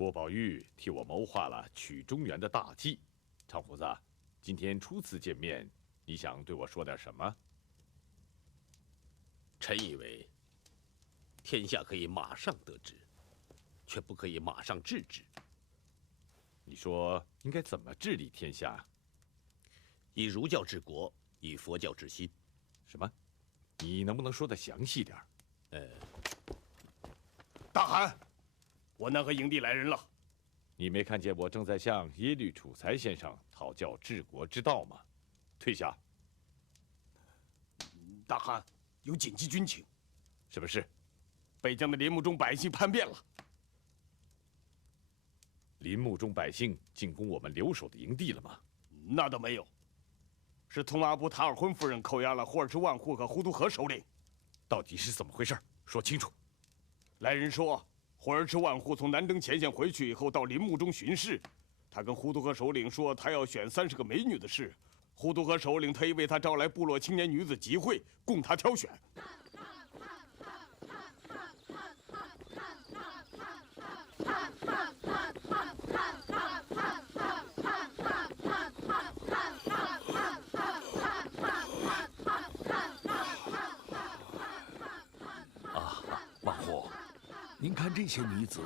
郭宝玉替我谋划了取中原的大计。长胡子，今天初次见面，你想对我说点什么？臣以为，天下可以马上得知，却不可以马上治之。你说应该怎么治理天下？以儒教治国，以佛教治心。什么？你能不能说得详细点？大汗，我南河营地来人了。你没看见我正在向耶律楚材先生讨教治国之道吗？退下。大汗，有紧急军情。什么事？北疆的林木中百姓叛变了。林木中百姓进攻我们留守的营地了吗？那倒没有，是通阿部塔尔浑夫人扣押了霍尔之万户和糊涂河首领。到底是怎么回事？说清楚。来人说，霍尔之万户从南征前线回去以后，到林木中巡视。他跟糊涂河首领说，他要选30个美女的事。糊涂河首领特意为他招来部落青年女子集会，供他挑选。万户，您看这些女子，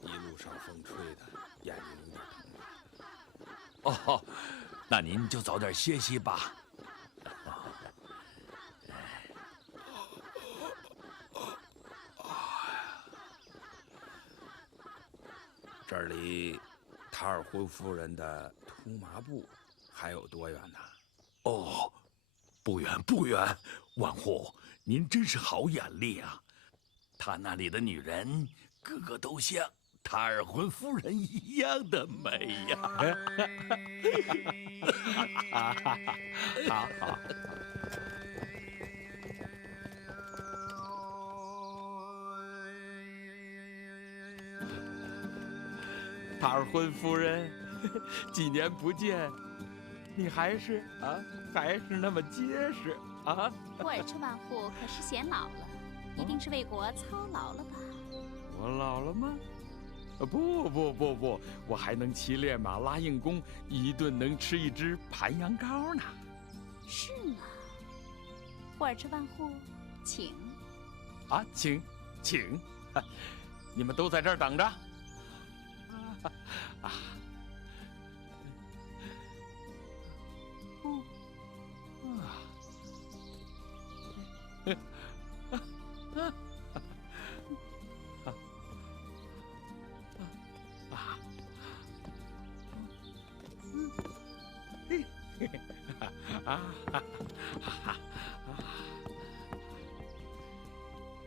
一路上风吹的，眼睛有点疼。哦，那您就早点歇息吧。这儿离塔尔浑夫人的图麻布还有多远呢？哦，不远不远。万户，您真是好眼力啊！他那里的女人个个都像塔尔浑夫人一样的美呀！好。塔尔浑夫人，几年不见，你还是那么结实啊！霍尔之万户可是显老了，一定是为国操劳了吧？我老了吗？不，我还能骑练马拉硬弓，一顿能吃1只盘羊羔呢。是吗？霍尔之万户，请。请，你们都在这儿等着。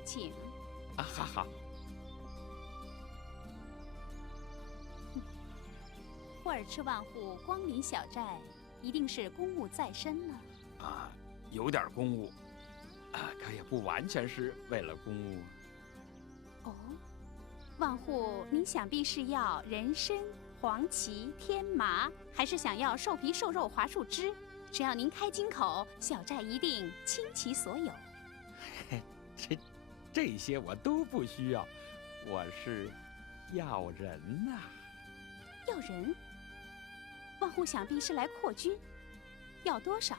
请。好。霍尔之万户光临小寨，一定是公务在身了。有点公务，可也不完全是为了公务。哦，万户，您想必是要人参、黄芪、天麻，还是想要兽皮、瘦肉、槐树枝？只要您开金口，小寨一定倾其所有。这些我都不需要，我是要人呐。要人？万户想必是来扩军，要多少，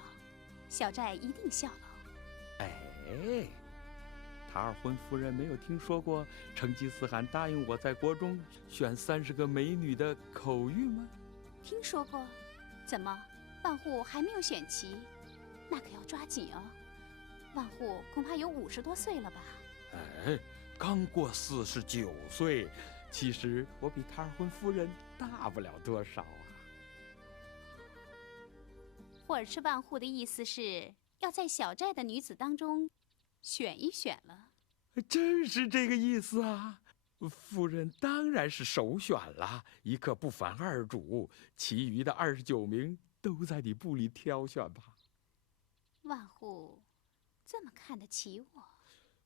小寨一定效劳。塔尔浑夫人没有听说过成吉思汗答应我在国中选30个美女的口谕吗？听说过。怎么，万户还没有选齐？那可要抓紧哦。万户恐怕有50多岁了吧？刚过49岁。其实我比塔尔浑夫人大不了多少啊。霍尔之万户的意思是要在小寨的女子当中选一选了。真是这个意思啊！夫人当然是首选了，一刻不反二主，其余的29名都在你部里挑选吧。万户这么看得起我？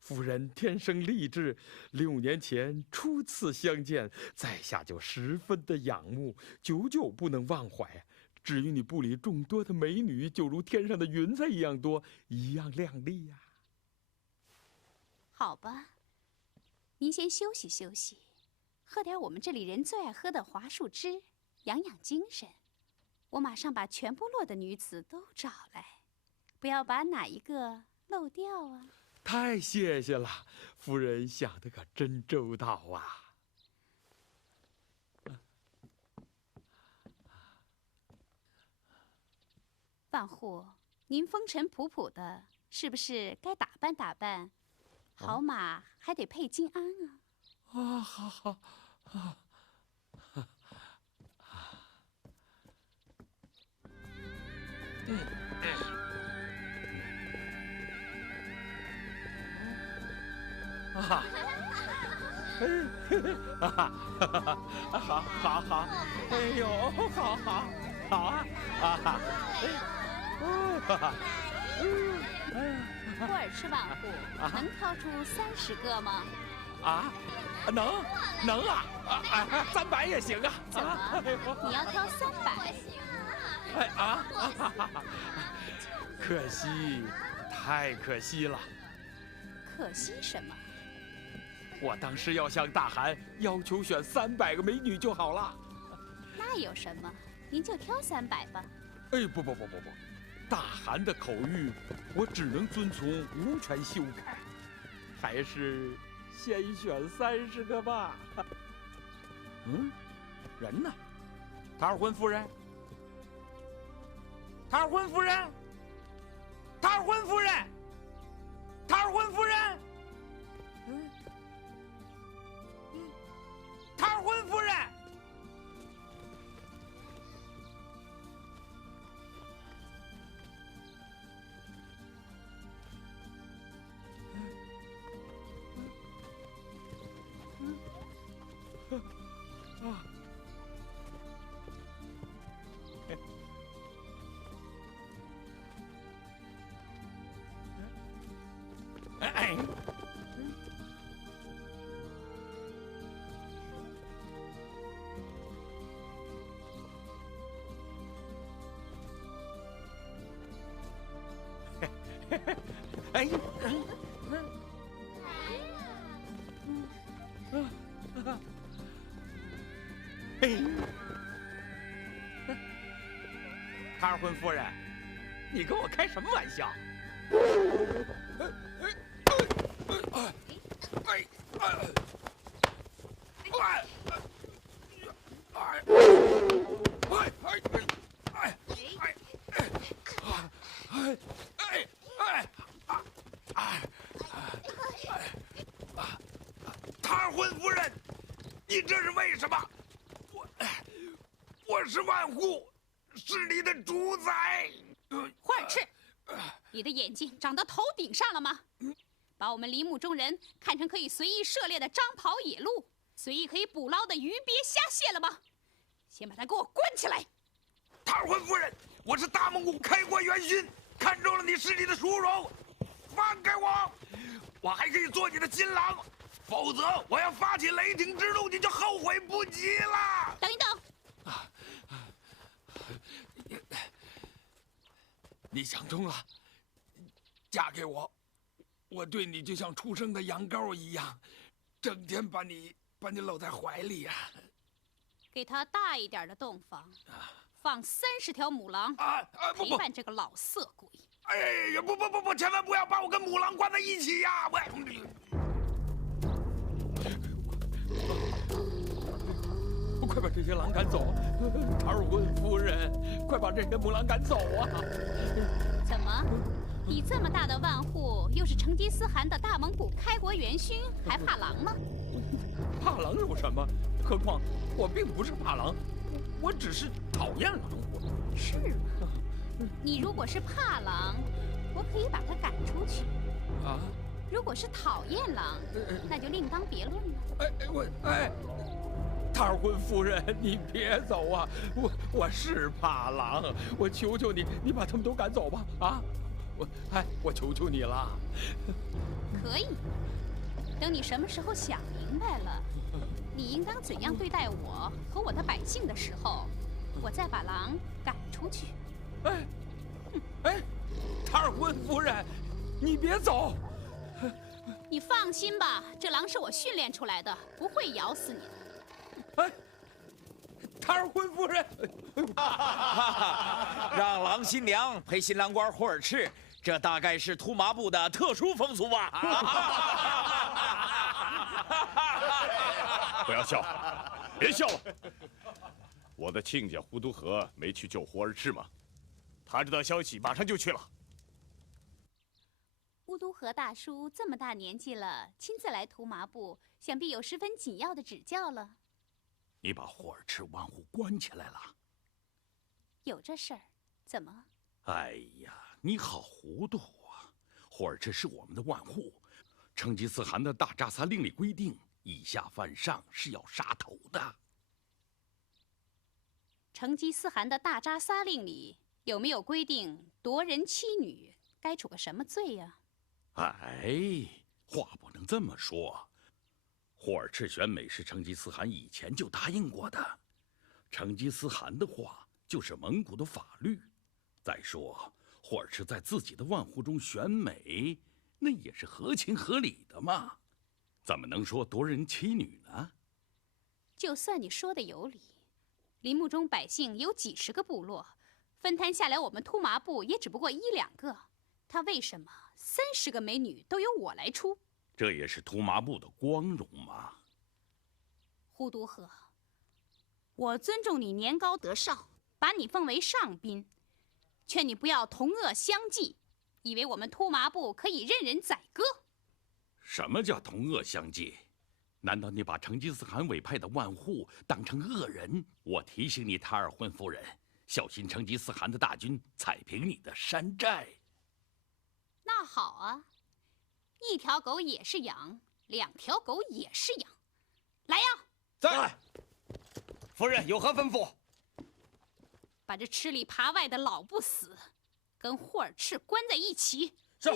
夫人天生丽质，6年前初次相见，在下就十分的仰慕，久久不能忘怀。至于你部里众多的美女，就如天上的云彩一样多，一样亮丽呀。好吧，您先休息休息，喝点我们这里人最爱喝的华树汁，养养精神。我马上把全部落的女子都找来，不要把哪一个漏掉啊！太谢谢了，夫人想的可真周到啊！万户，您风尘仆仆的，是不是该打扮打扮？好马还得配金鞍啊！啊，好好啊。啊，好，好，好，哎呦，好好，好啊，啊，霍尔赤万户，能挑出30个吗？啊，能啊，300也行啊。怎么？你要挑300？哎啊！可惜，太可惜了。可惜什么？我当时要向大汗要求选300个美女就好了。那有什么？您就挑300吧。哎，不，大汗的口谕，我只能遵从，无权修改。还是先选30个吧。人呢？塔尔婚夫人。塔尔婚夫人，塔尔婚夫人，塔尔婚夫人，塔尔婚夫人。塔尔婚夫人，你跟我开什么玩笑？塔尔婚夫人，你这是为什么？我是万户，是你的主宰。霍尔赤，你的眼睛长到头顶上了吗？把我们林木中人看成可以随意涉猎的张袍野鹿，随意可以捕捞的鱼鳖虾蟹了吗？先把他给我关起来！塔尔婚夫人，我是大蒙古开国元勋，看中了你势力的殊荣，放开我，我还可以做你的新郎，否则我要发起雷霆之怒，你就后悔不及了。等一等。你想通了，嫁给我，我对你就像出生的羊羔一样，整天把你搂在怀里呀。给他大一点的洞房，放30条母狼陪伴这个老色鬼。哎呀，不，千万不要把我跟母狼关在一起呀！快把这些狼赶走！塔尔婚夫人，快把这些母狼赶走啊！怎么，你这么大的万户，又是成吉思汗的大蒙古开国元勋，还怕狼吗？怕狼有什么？何况我并不是怕狼，我只是讨厌狼。是吗？你如果是怕狼，我可以把他赶出去。啊？如果是讨厌狼，那就另当别论了。塔尔婚夫人，你别走啊！我是怕狼，我求求你，你把他们都赶走吧！啊，我求求你了。可以，等你什么时候想明白了，你应当怎样对待我和我的百姓的时候，我再把狼赶出去。塔尔婚夫人，你别走！你放心吧，这狼是我训练出来的，不会咬死你的。哎，塔尔婚夫人，让狼新娘陪新郎官霍尔赤，这大概是图麻布的特殊风俗吧？不要笑，别笑了。我的亲家胡都河没去救霍尔赤吗？他知道消息，马上就去了。乌都河大叔这么大年纪了，亲自来图麻布，想必有十分紧要的指教了。你把霍尔赤万户关起来了？有这事儿？怎么？哎呀，你好糊涂啊！霍尔赤是我们的万户，成吉思汗的大扎萨令里规定，以下犯上是要杀头的。成吉思汗的大扎萨令里有没有规定夺人妻女该处个什么罪呀？哎，话不能这么说。霍尔赤选美是成吉思汗以前就答应过的，成吉思汗的话就是蒙古的法律。再说，霍尔赤在自己的万户中选美，那也是合情合理的嘛，怎么能说夺人妻女呢？就算你说的有理，林木中百姓有几十个部落，分摊下来，我们图麻布也只不过1、2个，他为什么30个美女都由我来出？这也是图麻布的光荣嘛。呼都河，我尊重你年高德少，把你封为上宾，劝你不要同恶相济，以为我们图麻布可以任人宰割。什么叫同恶相济？难道你把成吉思汗委派的万户当成恶人？我提醒你，塔尔浑夫人，小心成吉思汗的大军踩平你的山寨。那好啊，1条狗也是羊，2条狗也是羊，来呀！在。夫人有何吩咐？把这吃里扒外的老不死跟霍尔赤关在一起。是，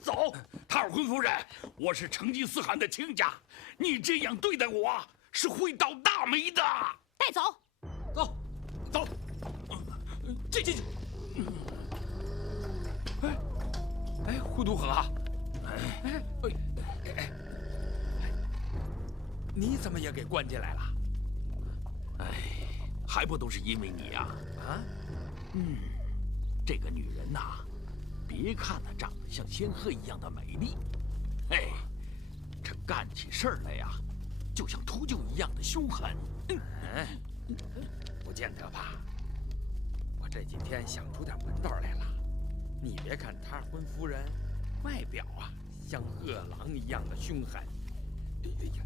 走！塔尔浑夫人，我是成吉思汗的亲家，你这样对待我是会倒大霉的。带走，走。进。哎，呼都河，你怎么也给关进来了？哎，还不都是因为你呀！这个女人呐，别看她长得像仙鹤一样的美丽，这干起事儿来呀，就像秃鹫一样的凶狠。不见得吧？我这几天想出点门道来了。你别看塔尔浑夫人外表啊像饿狼一样的凶狠，哎呀，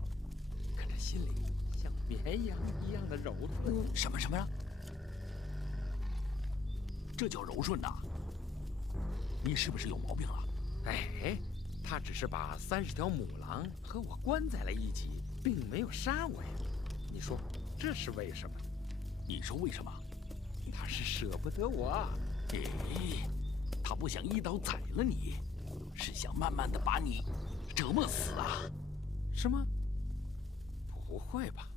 可这心里像绵羊一样的柔顺。什么？这叫柔顺呐？你是不是有毛病了？哎，他只是把30条母狼和我关在了一起，并没有杀我呀。你说这是为什么？你说为什么？他是舍不得我。他不想一刀宰了你，是想慢慢的把你折磨死啊？是吗？不会吧？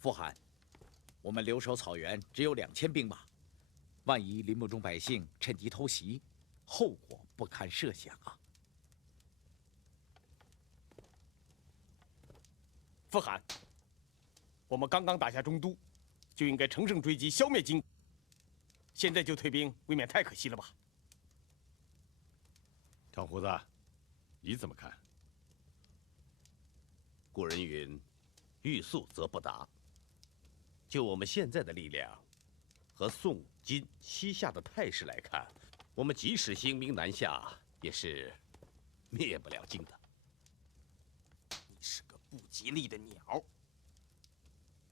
富汗，我们留守草原只有2000兵马，万一林木中百姓趁机偷袭，后果不堪设想啊！富汗，我们刚刚打下中都，就应该乘胜追击，消灭金。现在就退兵，未免太可惜了吧？长胡子，你怎么看？古人云：“欲速则不达。”就我们现在的力量，和宋、金、西夏的态势来看，我们即使兴兵南下，也是灭不了金的。你是个不吉利的鸟，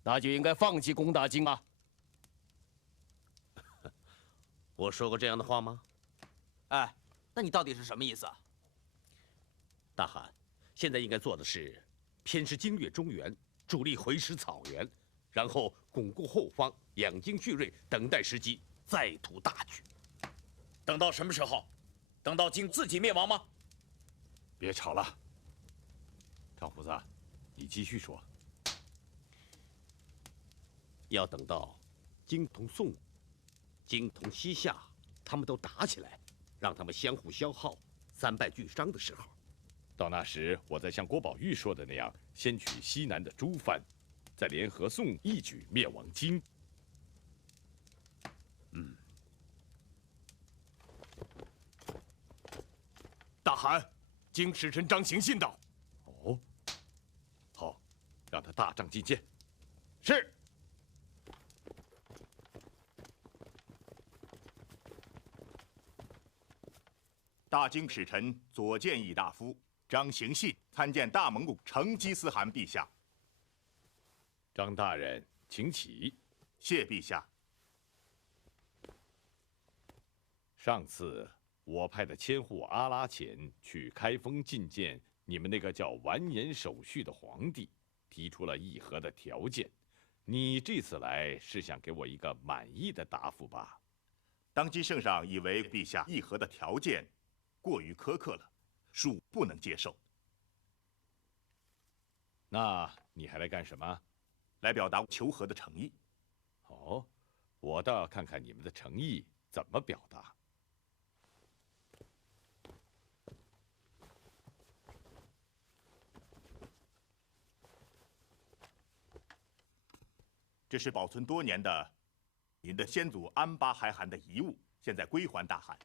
那就应该放弃攻打金啊！我说过这样的话吗？哎，那你到底是什么意思啊？大汗，现在应该做的是偏师经略中原，主力回师草原，然后巩固后方，养精蓄锐，等待时机，再图大局。等到什么时候？等到金自己灭亡吗？别吵了。长胡子，你继续说。要等到荆同宋、荆同西夏他们都打起来，让他们相互消耗、三败俱伤的时候，到那时，我再像郭宝玉说的那样，先取西南的诸藩，再联合宋一举灭亡荆。大汗，经使臣张行信道。哦，好，让他大帐觐见。是。大京使臣左谏议大夫张行信参见大蒙古成吉思汗陛下。张大人，请起。谢陛下。上次我派的千户阿拉钱去开封觐见你们那个叫完颜守绪的皇帝，提出了议和的条件。你这次来是想给我一个满意的答复吧？当今圣上以为陛下议和的条件过于苛刻了，恕不能接受。那你还来干什么？来表达求和的诚意。哦，我倒要看看你们的诚意怎么表达。这是保存多年的您的先祖安巴海汗的遗物，现在归还大汗。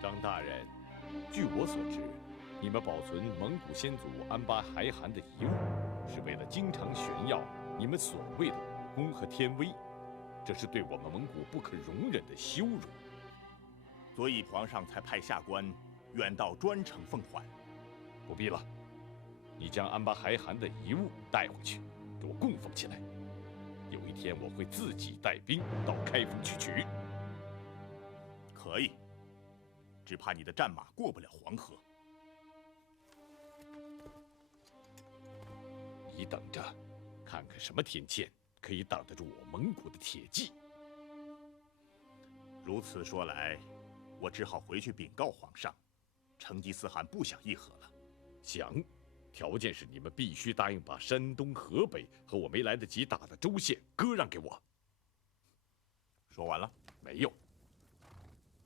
张大人，据我所知，你们保存蒙古先祖安巴海汗的遗物，是为了经常炫耀你们所谓的武功和天威，这是对我们蒙古不可容忍的羞辱。所以皇上才派下官远道专程奉还。不必了，你将安巴海汗的遗物带回去，给我供奉起来。有一天我会自己带兵到开封去取。可以，只怕你的战马过不了黄河。你等着，看看什么天堑可以挡得住我蒙古的铁骑。如此说来，我只好回去禀告皇上，成吉思汗不想议和了。想，条件是你们必须答应把山东、河北和我没来得及打的州县割让给我。说完了？没有。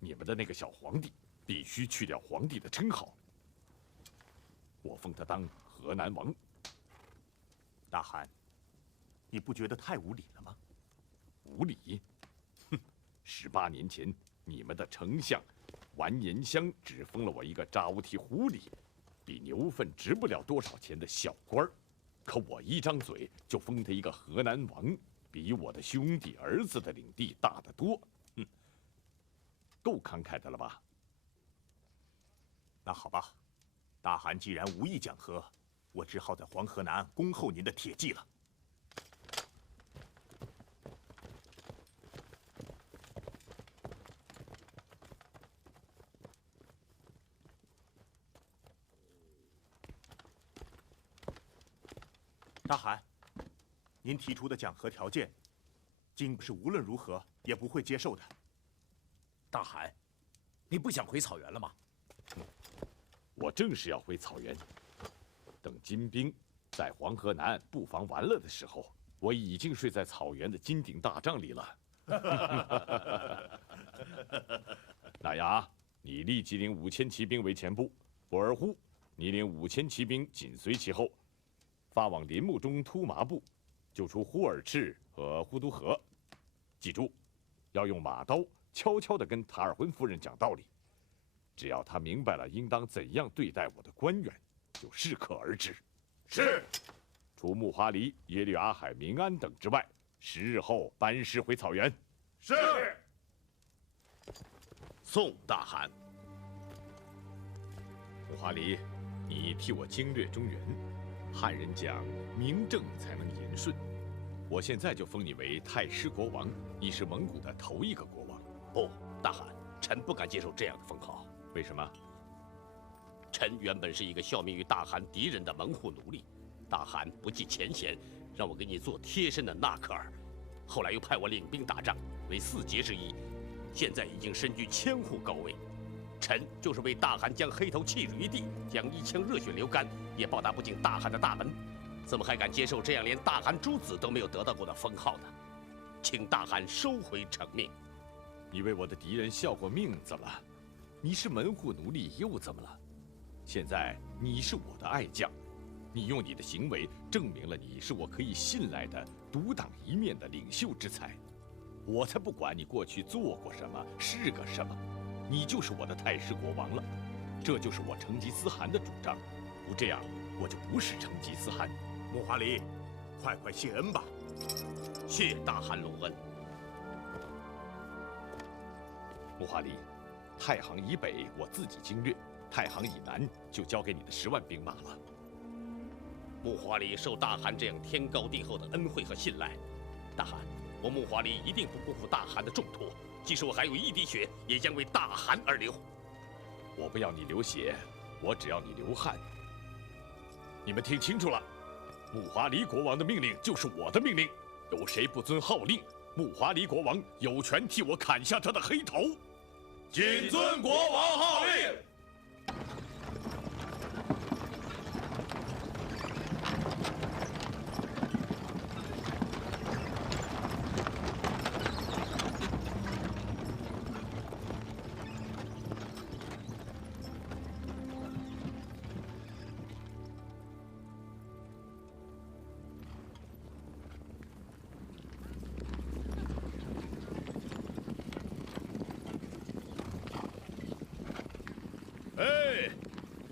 你们的那个小皇帝必须去掉皇帝的称号，我封他当河南王。大汗，你不觉得太无理了吗？无理？哼！18年前，你们的丞相完颜襄只封了我一个扎乌提狐狸，比牛粪值不了多少钱的小官儿，可我一张嘴就封他一个河南王，比我的兄弟儿子的领地大得多。哼，够慷慨的了吧？那好吧，大汗既然无意讲和，我只好在黄河南岸恭候您的铁骑了。大汗，您提出的讲和条件，荆是无论如何也不会接受的。大汗，你不想回草原了吗？我正是要回草原。等金兵在黄河南岸布防完了的时候，我已经睡在草原的金顶大帐里了。那牙，你立即领5000骑兵为前部；博尔忽，你领5000骑兵紧随其后，发往林木中突麻部，救出忽尔赤和忽都河。记住，要用马刀悄悄地跟塔尔浑夫人讲道理。只要他明白了应当怎样对待我的官员，就适可而止。是。除木华黎、耶律阿海、明安等之外，10日后班师回草原。是。宋大汗。木华黎，你替我经略中原。汉人讲名正才能言顺，我现在就封你为太师国王，你是蒙古的头一个国王。不，大汗，臣不敢接受这样的封号。为什么？臣原本是一个效命于大汗敌人的门户奴隶，大汗不计前嫌，让我给你做贴身的纳克尔，后来又派我领兵打仗，为4节之一，现在已经身居千户高位。臣就是为大汗将黑头弃于一地，将一腔热血流干，也报答不尽大汗的大恩，怎么还敢接受这样连大汗诸子都没有得到过的封号呢？请大汗收回成命。你为我的敌人效过命，怎么？你是门户奴隶又怎么了？现在你是我的爱将，你用你的行为证明了你是我可以信赖的独当一面的领袖之才。我才不管你过去做过什么，是个什么，你就是我的太师国王了。这就是我成吉思汗的主张。不这样，我就不是成吉思汗。木华黎，快快谢恩吧。谢大汗隆恩。木华黎，太行以北我自己经略，太行以南就交给你的10万兵马了。木华黎受大汗这样天高地厚的恩惠和信赖，大汗，我木华黎一定不辜负大汗的重托，即使我还有一滴血，也将为大汗而流。我不要你流血，我只要你流汗。你们听清楚了，木华黎国王的命令就是我的命令，有谁不遵号令，木华黎国王有权替我砍下他的黑头。谨遵国王号令。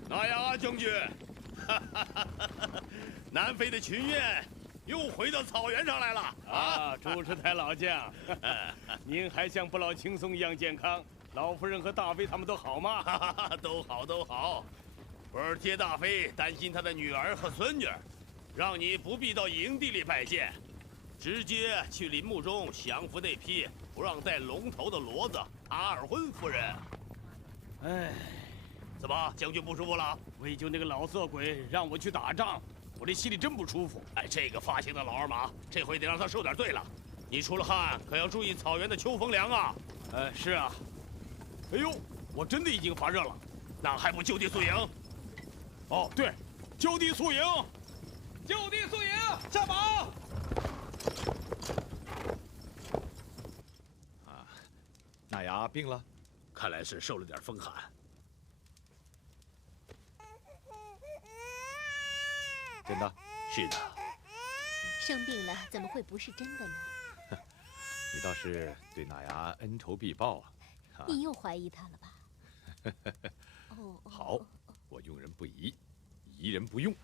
纳雅将军，南飞的群雁又回到草原上来了啊！朱师太老将，您还像不老青松一样健康？老夫人和大妃他们都好吗？都好，都好。博尔帖大妃担心她的女儿和孙女，让你不必到营地里拜见，直接去林木中降服那批不让戴龙头的骡子阿尔浑夫人。哎。怎么，将军不舒服了？为救那个老色鬼，让我去打仗，我这心里真不舒服。哎，这个发型的老二马，这回得让他受点罪了。你出了汗，可要注意草原的秋风凉啊！是啊。哎呦，我真的已经发热了，那还不就地宿营？哦，对，就地宿营，就地宿营，下马！啊，纳雅病了，看来是受了点风寒。真的？是的。生病了，怎么会不是真的呢？你倒是对纳雅恩仇必报啊！你又怀疑他了吧？好，我用人不疑，疑人不用。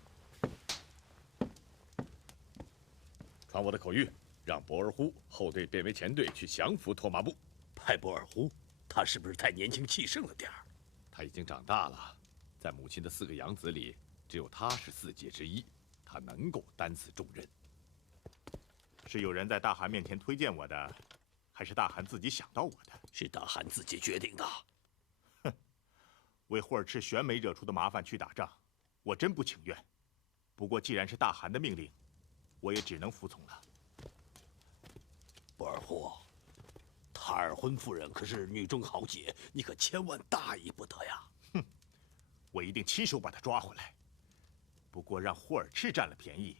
传我的口谕，让博尔忽后队变为前队去降服托马布。派博尔忽？他是不是太年轻气盛了点儿？他已经长大了，在母亲的4个养子里，只有他是4杰之一，他能够担此重任。是有人在大汗面前推荐我的，还是大汗自己想到我的？是大汗自己决定的。哼，为霍尔赤选美惹出的麻烦去打仗，我真不情愿。不过既然是大汗的命令，我也只能服从了。博尔忽，塔尔浑夫人可是女中豪杰，你可千万大意不得呀！哼，我一定亲手把她抓回来。不过让霍尔赤占了便宜，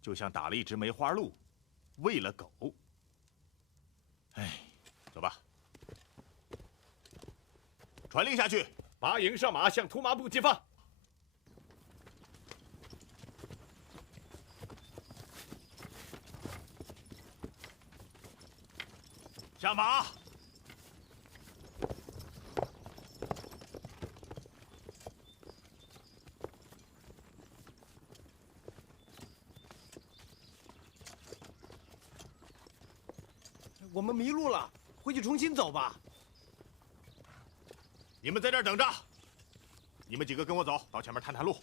就像打了一只梅花鹿，喂了狗。哎，走吧。传令下去，拔营上马，向图麻布进发。下马。我们迷路了，回去重新走吧。你们在这儿等着，你们几个跟我走，到前面探探路。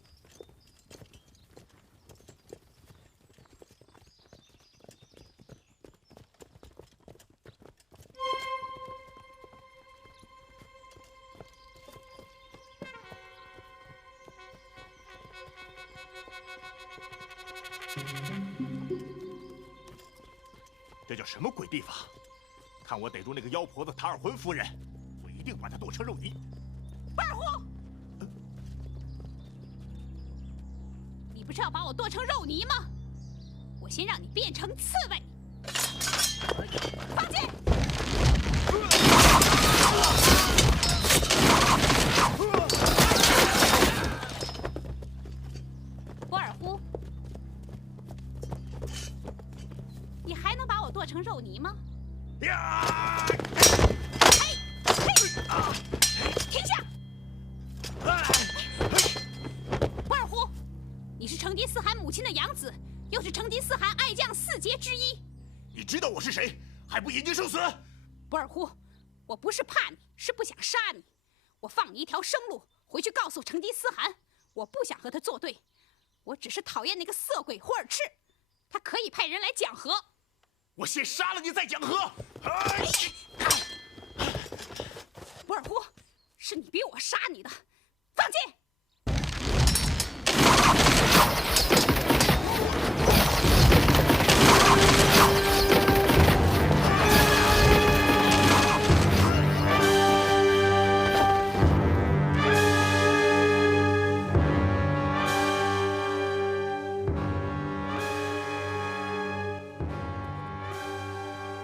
这叫什么鬼地方？看我逮住那个妖婆子塔尔浑夫人，我一定把她剁成肉泥！波尔虎，你不是要把我剁成肉泥吗？我先让你变成刺猬。放箭！波尔虎，你还能把我剁成肉泥吗？呀！停下！波尔虎，你是成吉思汗母亲的养子，又是成吉思汗爱将4杰之一。你知道我是谁，还不引颈生死？波尔虎，我不是怕你，是不想杀你。我放你一条生路，回去告诉成吉思汗，我不想和他作对，我只是讨厌那个色鬼霍尔赤，他可以派人来讲和。我先杀了你再讲和。波尔虎，是你逼我杀你的，放箭！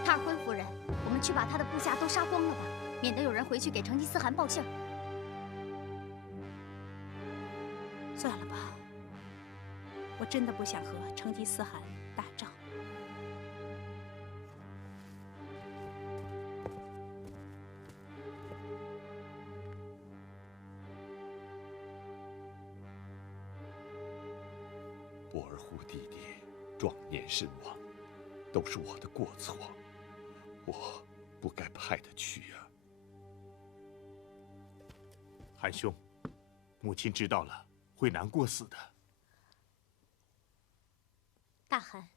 塔尔浑夫人，我们去把他的部下都杀光了吧，免得有人回去给成吉思汗报信儿。算了吧，我真的不想和成吉思汗打仗。波尔虎弟弟壮年身亡，都是我的过错，我不该派他去啊。韩兄，母亲知道了会难过死的。大汗，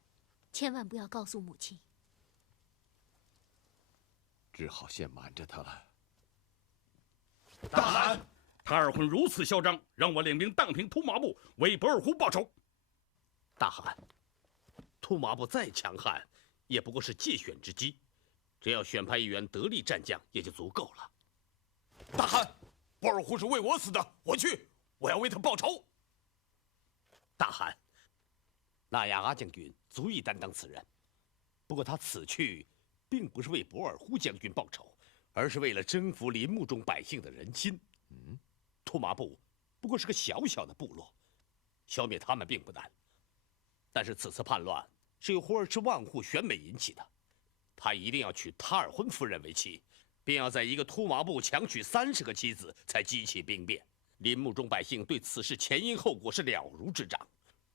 千万不要告诉母亲。只好先瞒着他了。大汗，塔尔浑如此嚣张，让我领兵荡平突麻部，为博尔忽报仇。大汗，突麻部再强悍，也不过是借选之机，只要选派一员得力战将，也就足够了。大汗，波尔忽是为我死的，我去，我要为他报仇。大汗，纳亚阿将军足以担当此任，不过他此去，并不是为博尔忽将军报仇，而是为了征服林木中百姓的人心。突麻部不过是个小小的部落，消灭他们并不难。但是此次叛乱是由霍尔赤万户选美引起的，他一定要娶塔尔浑夫人为妻，并要在一个突麻部强娶30个妻子，才激起兵变。林木中百姓对此事前因后果是了如指掌。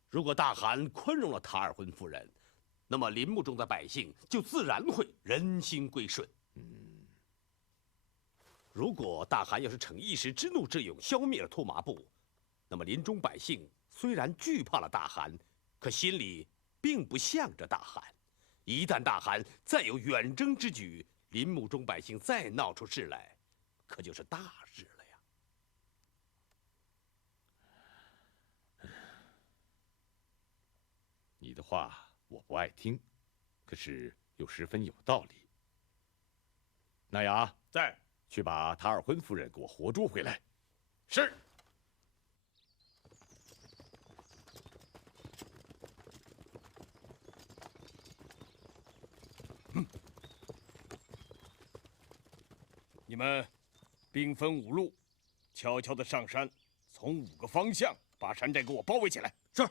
如果大汗宽容了塔尔浑夫人，那么林木中的百姓就自然会人心归顺。如果大汗要是逞一时之怒之勇消灭了突麻部，那么林中百姓虽然惧怕了大汗，可心里并不向着大汗。一旦大汗再有远征之举，林木中百姓再闹出事来，可就是大事了呀。你的话我不爱听，可是又十分有道理。纳雅，在，去把塔尔浑夫人给我活捉回来。是。你们兵分5路，悄悄地上山，从5个方向把山寨给我包围起来。是。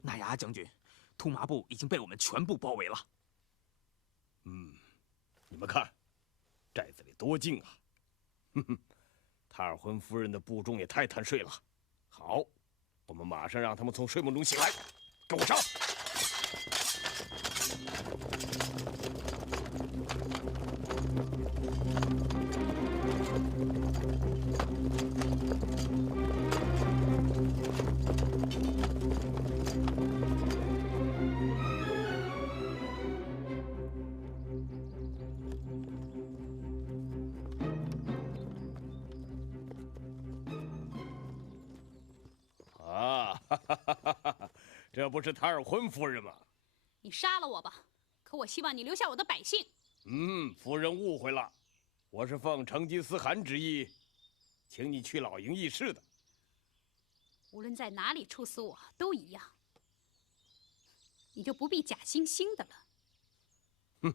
纳雅将军，突麻部已经被我们全部包围了。你们看，寨子里多静啊！塔尔浑夫人的部众也太贪睡了。好，我们马上让他们从睡梦中醒来，跟我上！这不是塔尔昏夫人吗？你杀了我吧，可我希望你留下我的百姓。夫人误会了，我是奉成吉思汗旨意，请你去老营议事的。无论在哪里处死我都一样，你就不必假惺惺的了。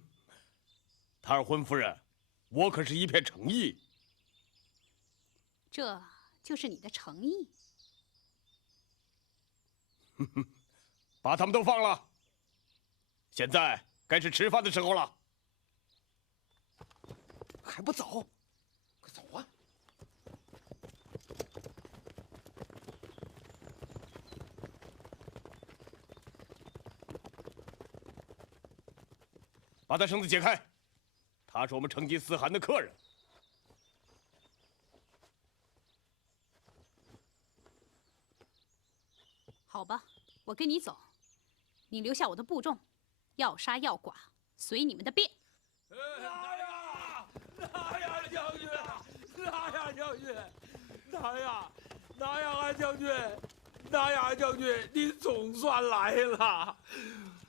塔尔昏夫人，我可是一片诚意。这就是你的诚意。把他们都放了。现在该是吃饭的时候了。还不走？快走啊！把他绳子解开，他是我们成吉思汗的客人。好吧，我跟你走，你留下我的部众，要杀要剐，随你们的便。拿呀，拿呀，将军！拿呀，将军！拿呀，拿呀，安将军！拿呀，安将军！你总算来了，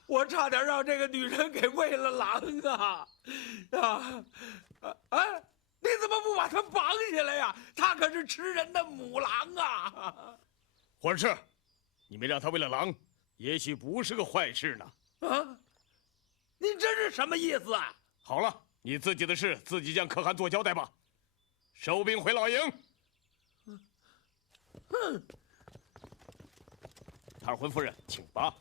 我差点让这个女人给喂了狼啊！你怎么不把她绑起来呀？她可是吃人的母狼啊！火赤，你没让她喂了狼，也许不是个坏事呢。你这是什么意思啊？好了，你自己的事自己向可汗做交代吧。收兵回老营。塔尔浑夫人，请吧。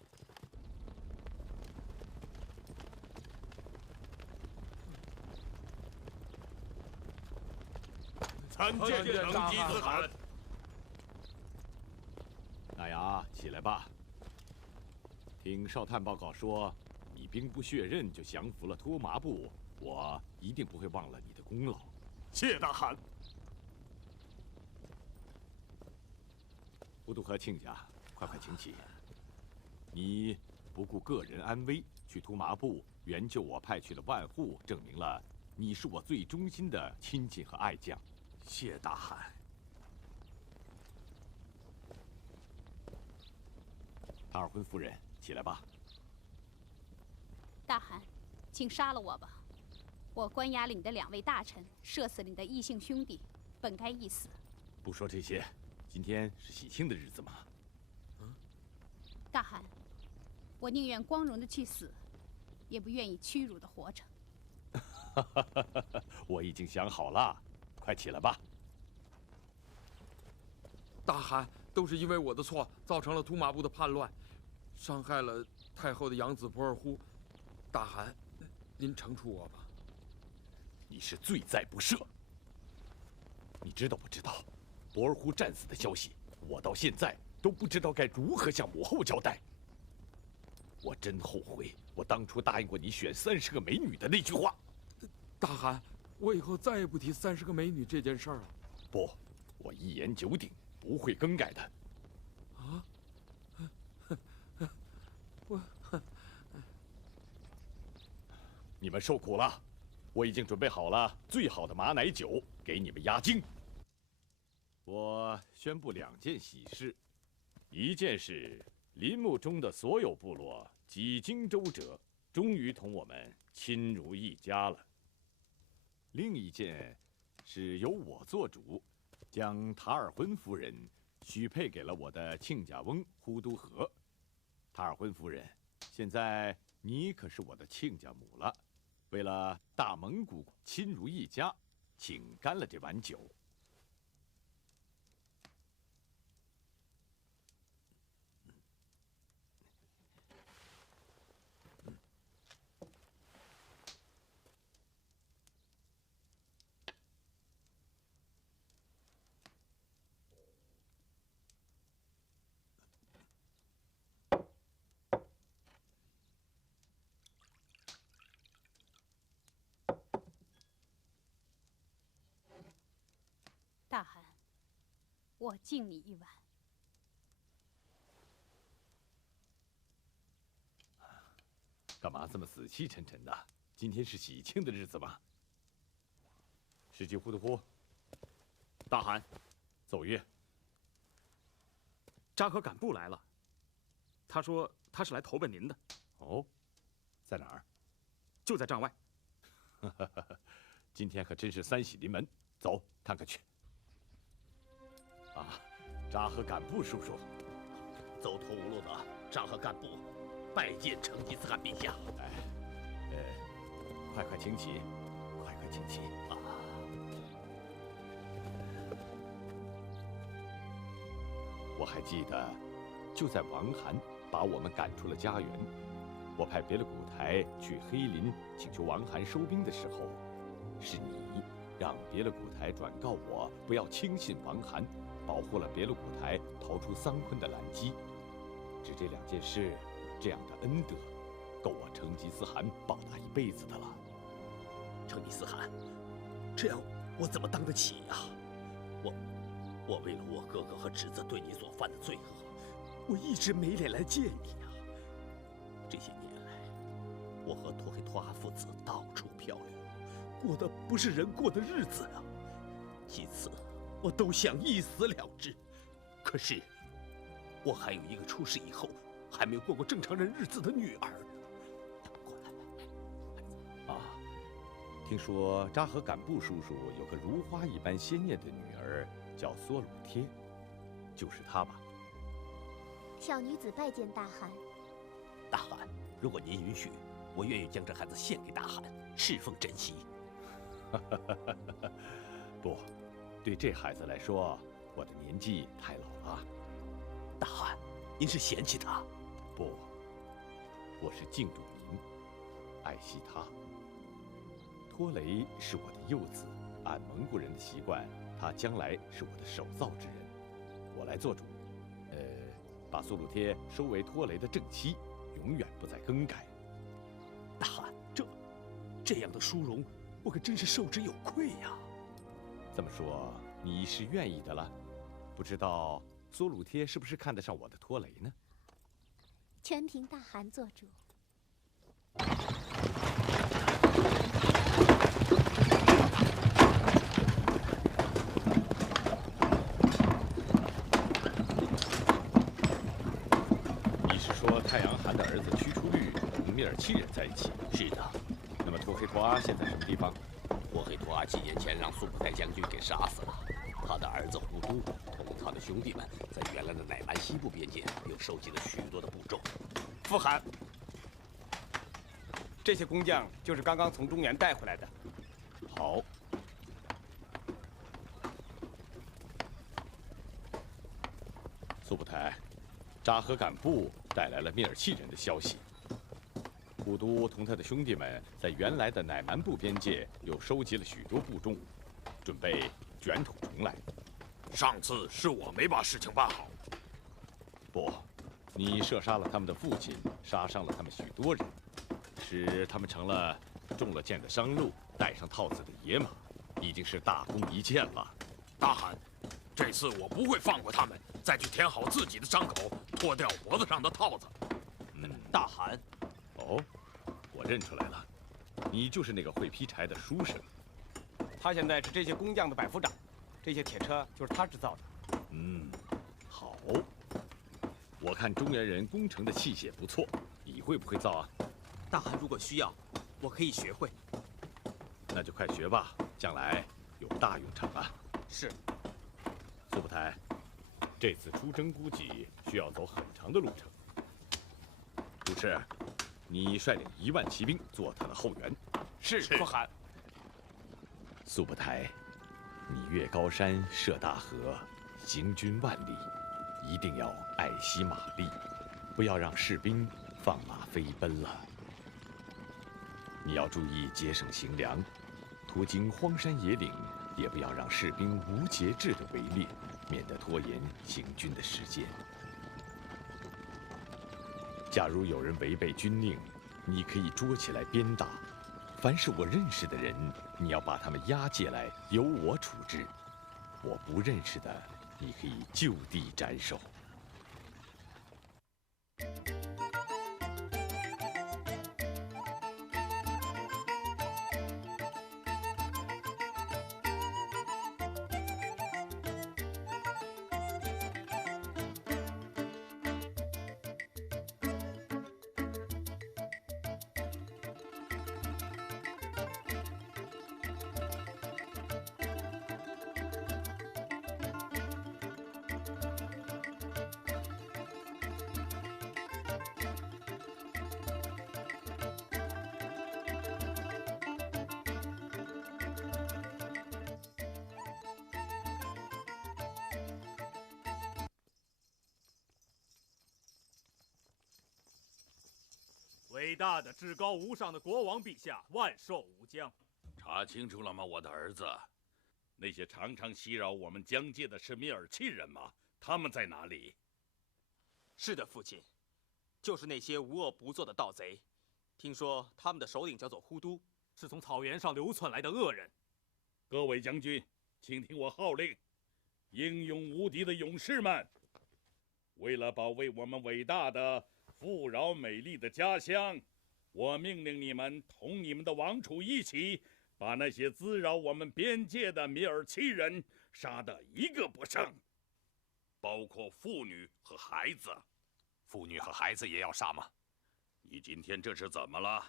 参见成吉思汗。那牙，起来吧。听哨探报告说，你兵不血刃就降服了托麻部，我一定不会忘了你的功劳。谢大汗。糊涂和亲家，快请起。你不顾个人安危，去图麻部援救我派去的万户，证明了你是我最忠心的亲近和爱将。谢大汗。塔尔浑夫人，起来吧。大汗，请杀了我吧！我关押了你的2位大臣，射死了你的异姓兄弟，本该一死。不说这些，今天是喜庆的日子嘛。大汗，我宁愿光荣的去死，也不愿意屈辱的活着。我已经想好了，快起来吧。大汗，都是因为我的错，造成了图马部的叛乱，伤害了太后的养子博尔忽。大汗，您惩处我吧。你是罪在不赦。你知道不知道，博尔忽战死的消息，我到现在都不知道该如何向母后交代。我真后悔，我当初答应过你选30个美女的那句话。大汗，我以后再也不提30个美女这件事儿了。不，我一言九鼎，不会更改的。啊？我……你们受苦了，我已经准备好了最好的马奶酒给你们压惊。我宣布2件喜事，一件是林木中的所有部落几经周折，终于同我们亲如一家了。另一件是由我做主，将塔尔浑夫人许配给了我的亲家翁呼都河。塔尔浑夫人，现在你可是我的亲家母了。为了大蒙古亲如一家，请干了这碗酒。大汗，我敬你一碗。干嘛这么死气沉沉的？今天是喜庆的日子嘛。世纪呼图呼，大汗，奏乐。扎克敢布来了，他说他是来投奔您的。哦，在哪儿？就在帐外。今天可真是三喜临门，走看看去。啊，扎和敢布叔叔，走投无路的扎和干部，拜见成吉思汗陛下。哎，快快请起，快快请起啊！我还记得，就在王罕把我们赶出了家园，我派别的古台去黑林请求王罕收兵的时候，是你让别的古台转告我不要轻信王罕，保护了别的古台逃出桑昆的拦击。只这2件事，这样的恩德，够我成吉思汗报答一辈子的了。成吉思汗，这样我怎么当得起呀？我为了我哥哥和侄子对你所犯的罪恶，我一直没脸来见你呀。这些年来，我和托黑托阿父子到处漂流，过的不是人过的日子啊。几次我都想一死了之，可是我还有一个出世以后还没有过过正常人日子的女儿。过来。啊，听说扎和敢布叔叔有个如花一般鲜艳的女儿，叫梭鲁贴，就是她吧？小女子拜见大汗。大汗，如果您允许，我愿意将这孩子献给大汗，侍奉珍惜。不，对这孩子来说，我的年纪太老了。大汗，您是嫌弃他？不，我是敬重您，爱惜他。托雷是我的幼子，按蒙古人的习惯，他将来是我的手造之人，我来做主。把苏鲁贴收为托雷的正妻，永远不再更改。大汗，这样的殊荣，我可真是受之有愧呀。这么说，你是愿意的了？不知道苏鲁贴是不是看得上我的托雷呢？全凭大汗做主。太阳汗的儿子屈出律同米尔契人在一起。是的。那么托黑托阿现在什么地方？托黑托阿几年前让苏布泰将军给杀死了。他的儿子胡都同他的兄弟们在原来的乃蛮西部边界又收集了许多的部众。父汗，这些工匠就是刚刚从中原带回来的。好。苏布泰，扎和敢布带来了米尔契人的消息。古都同他的兄弟们在原来的乃蛮部边界又收集了许多部众，准备卷土重来。上次是我没把事情办好。不，你射杀了他们的父亲，杀伤了他们许多人，使他们成了中了箭的商鹿，带上套子的野马，已经是大功一件了。大汗，这次我不会放过他们，再去填好自己的伤口，脱掉脖子上的套子。大汗。哦，我认出来了，你就是那个会劈柴的书生。他现在是这些工匠的百夫长，这些铁车就是他制造的。好。我看中原人工程的器械不错，你会不会造啊？大汗如果需要，我可以学会。那就快学吧，将来有大用场啊。是。苏布台，这次出征估计需要走很长的路程。主持，你率领1万骑兵做他的后援。是，父汗。苏布台，你越高山涉大河，行军万里，一定要爱惜马力，不要让士兵放马飞奔了。你要注意节省行粮，途经荒山野岭，也不要让士兵无节制的围猎，免得拖延行军的时间。假如有人违背军令，你可以捉起来鞭打。凡是我认识的人，你要把他们押解来，由我处置；我不认识的，你可以就地斩首。伟大的、至高无上的国王陛下，万寿无疆。查清楚了吗，我的儿子？那些常常袭扰我们疆界的是米尔契人吗？他们在哪里？是的，父亲，就是那些无恶不作的盗贼。听说他们的首领叫做呼都，是从草原上流窜来的恶人。各位将军，请听我号令：英勇无敌的勇士们，为了保卫我们伟大的、富饶美丽的家乡，我命令你们同你们的王储一起，把那些滋扰我们边界的米尔契人杀得一个不剩，包括妇女和孩子。妇女和孩子也要杀吗？你今天这是怎么了？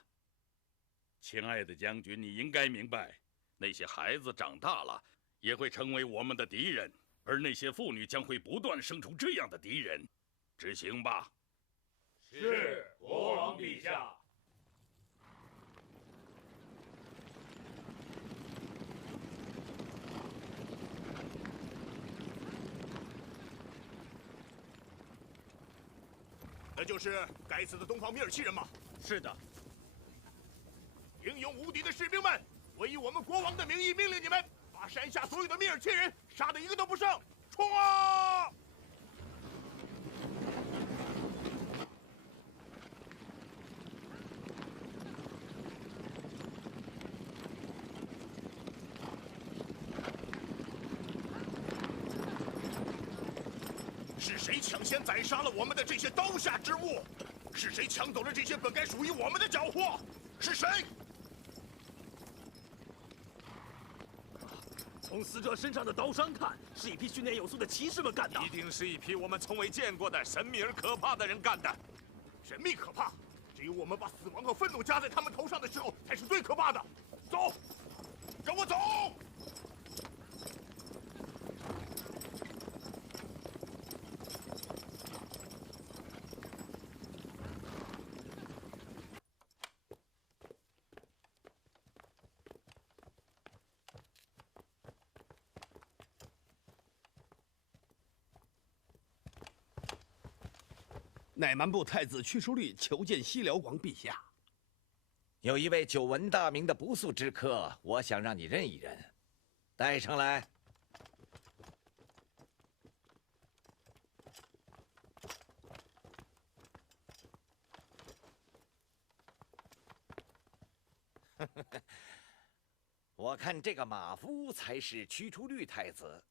亲爱的将军，你应该明白，那些孩子长大了也会成为我们的敌人，而那些妇女将会不断生出这样的敌人。执行吧。是，国王陛下。那就是该死的东方米尔契人吗？是的。英勇无敌的士兵们，我以我们国王的名义命令你们，把山下所有的米尔契人杀得一个都不剩！冲啊！是谁抢先宰杀了我们的这些刀下之物？是谁抢走了这些本该属于我们的缴获？是谁？从死者身上的刀伤看，是一批训练有素的骑士们干的。一定是一批我们从未见过的神秘而可怕的人干的。神秘可怕，只有我们把死亡和愤怒加在他们头上的时候，才是最可怕的。走，跟我走！乃蛮部太子屈叔律求见西辽王陛下。有一位久闻大名的不速之客，我想让你认一认，带上来。我看这个马夫才是屈出律太子。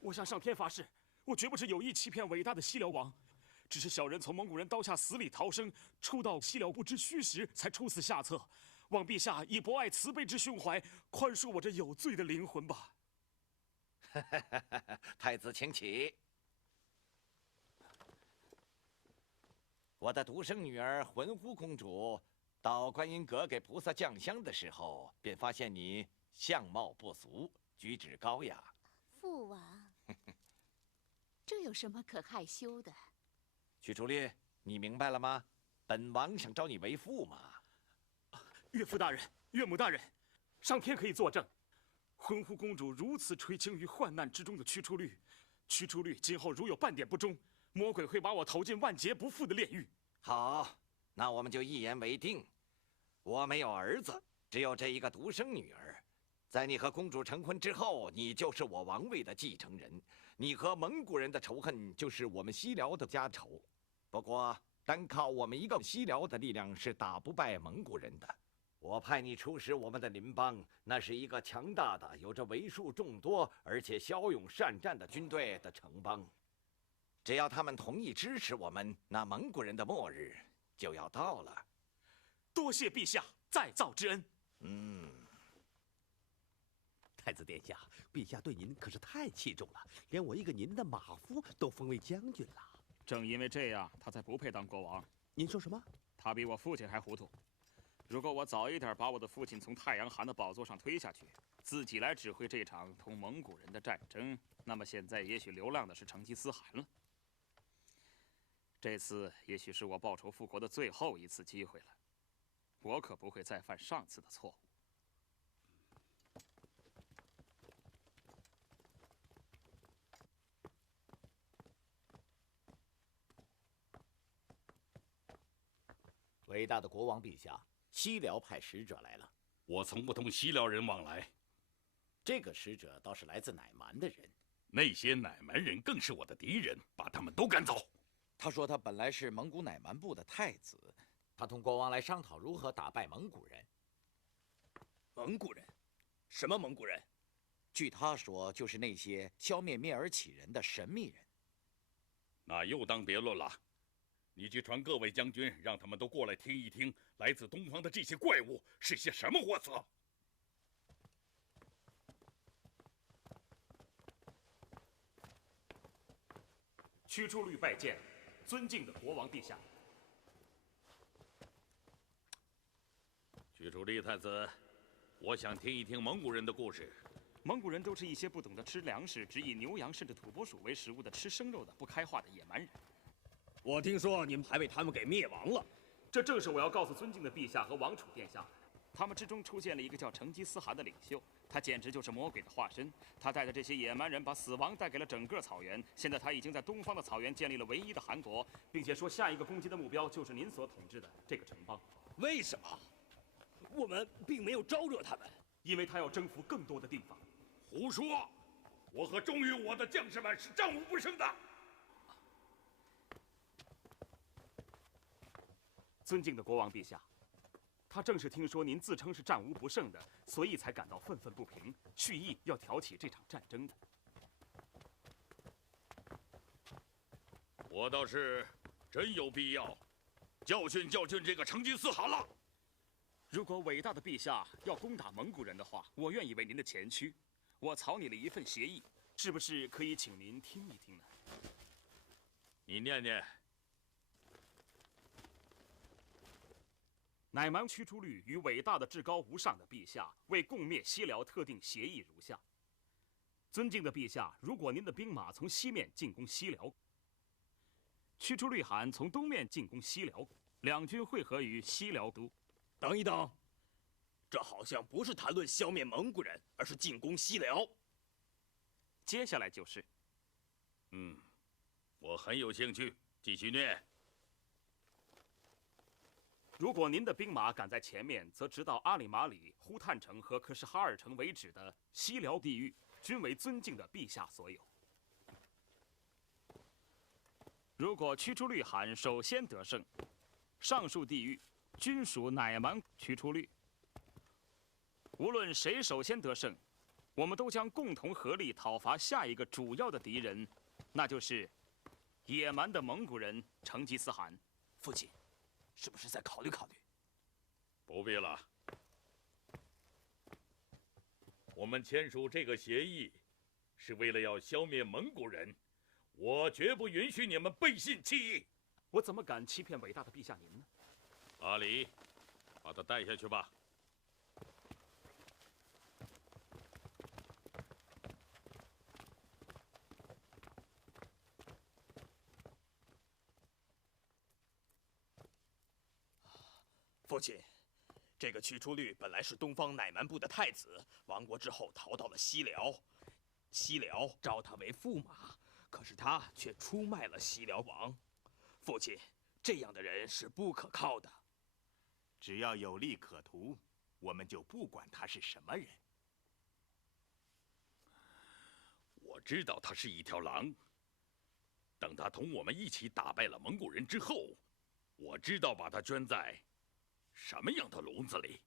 我向上天发誓，我绝不是有意欺骗伟大的西辽王，只是小人从蒙古人刀下死里逃生，初到西辽不知虚实，才出此下策。望陛下以博爱慈悲之胸怀，宽恕我这有罪的灵魂吧。太子请起。我的独生女儿浑乎公主到观音阁给菩萨降香的时候，便发现你相貌不俗，举止高雅。父王，这有什么可害羞的？屈出律，你明白了吗？本王想招你为驸马。岳父大人，岳母大人，上天可以作证，浑乎公主如此垂青于患难之中的屈出律，屈出律今后如有半点不忠，魔鬼会把我投进万劫不复的炼狱。好，那我们就一言为定。我没有儿子，只有这一个独生女儿。在你和公主成婚之后，你就是我王位的继承人。你和蒙古人的仇恨，就是我们西辽的家仇。不过，单靠我们一个西辽的力量是打不败蒙古人的。我派你出使我们的邻邦，那是一个强大的、有着为数众多而且骁勇善战的军队的城邦。只要他们同意支持我们，那蒙古人的末日就要到了。多谢陛下再造之恩。太子殿下，陛下对您可是太器重了，连我一个您的马夫都封为将军了。正因为这样，他才不配当国王。您说什么？他比我父亲还糊涂。如果我早一点把我的父亲从太阳寒的宝座上推下去，自己来指挥这场同蒙古人的战争，那么现在也许流浪的是成吉思汗了。这次也许是我报仇复国的最后一次机会了，我可不会再犯上次的错误。伟大的国王陛下，西辽派使者来了。我从不同西辽人往来。这个使者倒是来自乃蛮的人。那些乃蛮人更是我的敌人，把他们都赶走。他说他本来是蒙古乃蛮部的太子，他同国王来商讨如何打败蒙古人。蒙古人？什么蒙古人？据他说，就是那些消灭蔑尔乞人的神秘人。那又当别论了。你去传各位将军，让他们都过来听一听，来自东方的这些怪物是些什么货色。驱除律拜见，尊敬的国王陛下。驱除律太子，我想听一听蒙古人的故事。蒙古人都是一些不懂得吃粮食，只以牛羊甚至土拨鼠为食物的吃生肉的不开化的野蛮人。我听说你们还被他们给灭亡了。这正是我要告诉尊敬的陛下和王储殿下，他们之中出现了一个叫成吉思汗的领袖，他简直就是魔鬼的化身。他带着这些野蛮人，把死亡带给了整个草原。现在他已经在东方的草原建立了唯一的汗国，并且说下一个攻击的目标就是您所统治的这个城邦。为什么？我们并没有招惹他们，因为他要征服更多的地方。胡说！我和忠于我的将士们是战无不胜的。尊敬的国王陛下，他正是听说您自称是战无不胜的，所以才感到愤愤不平，蓄意要挑起这场战争的。我倒是真有必要教训教训这个成吉思汗了。如果伟大的陛下要攻打蒙古人的话，我愿意为您的前驱。我草拟了一份协议，是不是可以请您听一听呢？你念念。乃蛮驱除律与伟大的至高无上的陛下为共灭西辽特定协议如下：尊敬的陛下，如果您的兵马从西面进攻西辽，驱除律汗从东面进攻西辽，两军会合于西辽都。等一等，这好像不是谈论消灭蒙古人，而是进攻西辽。接下来就是，我很有兴趣，继续念。如果您的兵马赶在前面，则直到阿里马里、呼探城和可什哈尔城为止的西辽地域，均为尊敬的陛下所有。如果驱除律汗首先得胜，上述地域均属乃蛮驱除律。无论谁首先得胜，我们都将共同合力讨伐下一个主要的敌人，那就是野蛮的蒙古人成吉思汗。父亲，是不是再考虑考虑？不必了。我们签署这个协议，是为了要消灭蒙古人。我绝不允许你们背信弃义。我怎么敢欺骗伟大的陛下您呢？阿里，把他带下去吧。父亲，这个驱除律本来是东方乃蛮部的太子，亡国之后逃到了西辽，西辽招他为驸马，可是他却出卖了西辽王。父亲，这样的人是不可靠的。只要有利可图，我们就不管他是什么人。我知道他是一条狼。等他同我们一起打败了蒙古人之后，我知道把他圈在什么样的笼子里。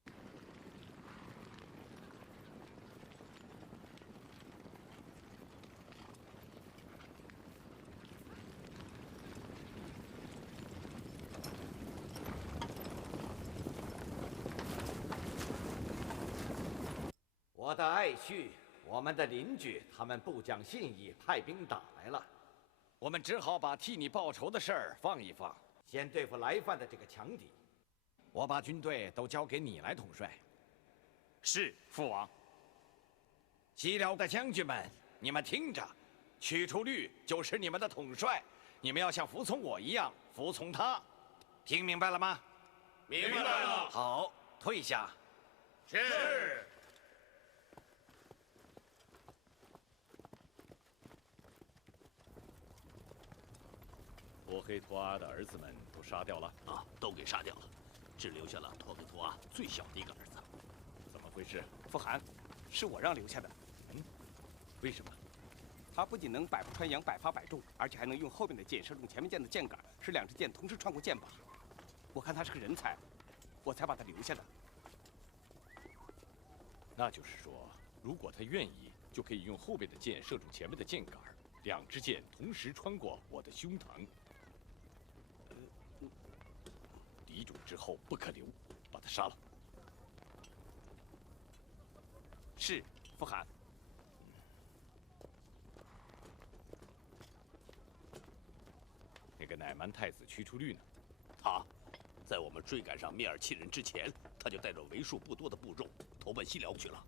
我的爱婿，我们的邻居，他们不讲信义，派兵打来了。我们只好把替你报仇的事儿放一放，先对付来犯的这个强敌。我把军队都交给你来统帅。是，父王。西辽的将军们，你们听着，驱除律就是你们的统帅，你们要像服从我一样服从他，听明白了吗？明白了。好，退下。是。博黑托阿的儿子们都杀掉了啊，都给杀掉了。只留下了托克图阿最小的一个儿子。怎么回事？傅寒，是我让留下的。为什么？他不仅能百步穿杨、百发百中，而且还能用后面的箭射中前面箭的箭杆，使两支箭同时穿过箭靶。我看他是个人才，我才把他留下的。那就是说，如果他愿意，就可以用后边的箭射中前面的箭杆，两支箭同时穿过我的胸膛。敌主之后不可留，把他杀了。是，傅寒。那个乃蛮太子屈出律呢？他，在我们追赶上蔑尔契人之前，他就带着为数不多的部众投奔西辽去了。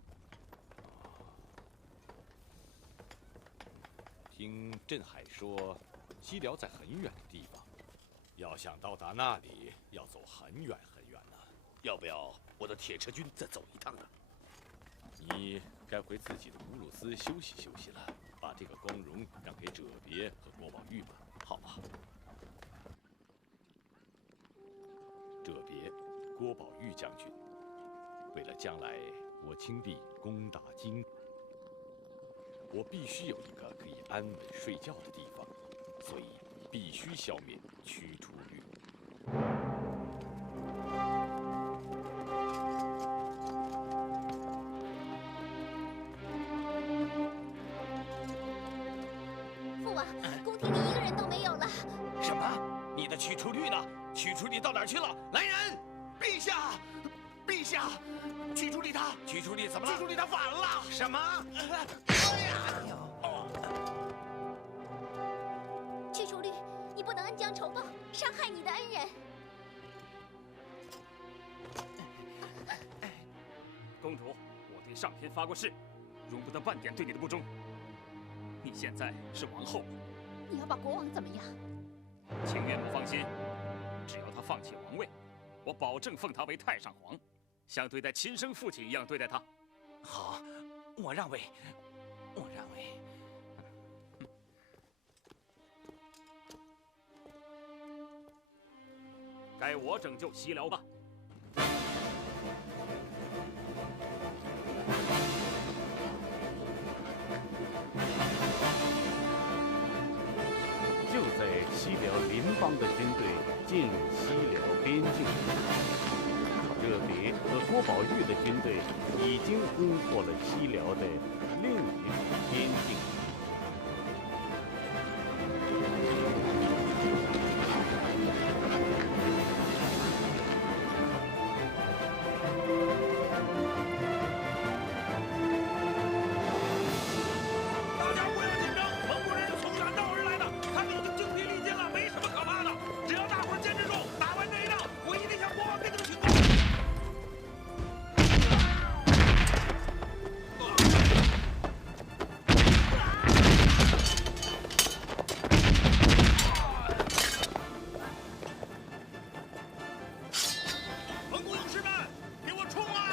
听镇海说，西辽在很远的地方，要想到达那里，要走很远很远呢。要不要我的铁车军再走一趟呢？你该回自己的乌鲁斯休息休息了，把这个光荣让给哲别和郭宝玉吧。好吧。哲别，郭宝玉将军，为了将来我清帝攻打京，我必须有一个可以安稳睡觉的地方，所以必须消灭驱除律。父王，宫廷里一个人都没有了。什么？你的驱除律呢？驱除律到哪儿去了？来人！陛下，陛下，驱除律他，驱除律怎么了？驱除律他反了！什么？哎呀！驱除律，你不能恩将仇报，伤害你的恩人。公主，我对上天发过誓，容不得半点对你的不忠。你现在是王后，你要把国王怎么样？请岳母放心，只要他放弃王位，我保证封他为太上皇，像对待亲生父亲一样对待他。好，我让位，我让位。该我拯救西辽吧。就在西辽邻邦的军队进入西辽边境时，哲别和郭宝玉的军队已经攻破了西辽的另一处边境。大家不要紧张，蒙古人是从南道而来的，他们已经精疲力尽了，没什么可怕的。只要大伙儿坚持住，打完这一仗，我一定向国王跟你们请功。蒙古勇士们，给我冲啊！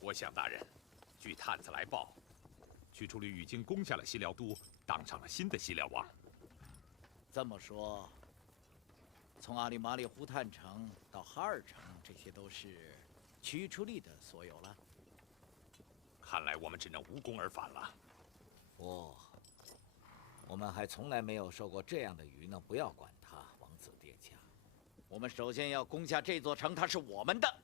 我想大人，据探子来报，驱除律已经攻下了西辽都，当上了新的西辽王。这么说，从阿里马里呼探城到哈尔城，这些都是驱除律的所有了。看来我们只能无功而返了。不，我们还从来没有受过这样的愚弄。不要管他，王子殿下。我们首先要攻下这座城，它是我们的。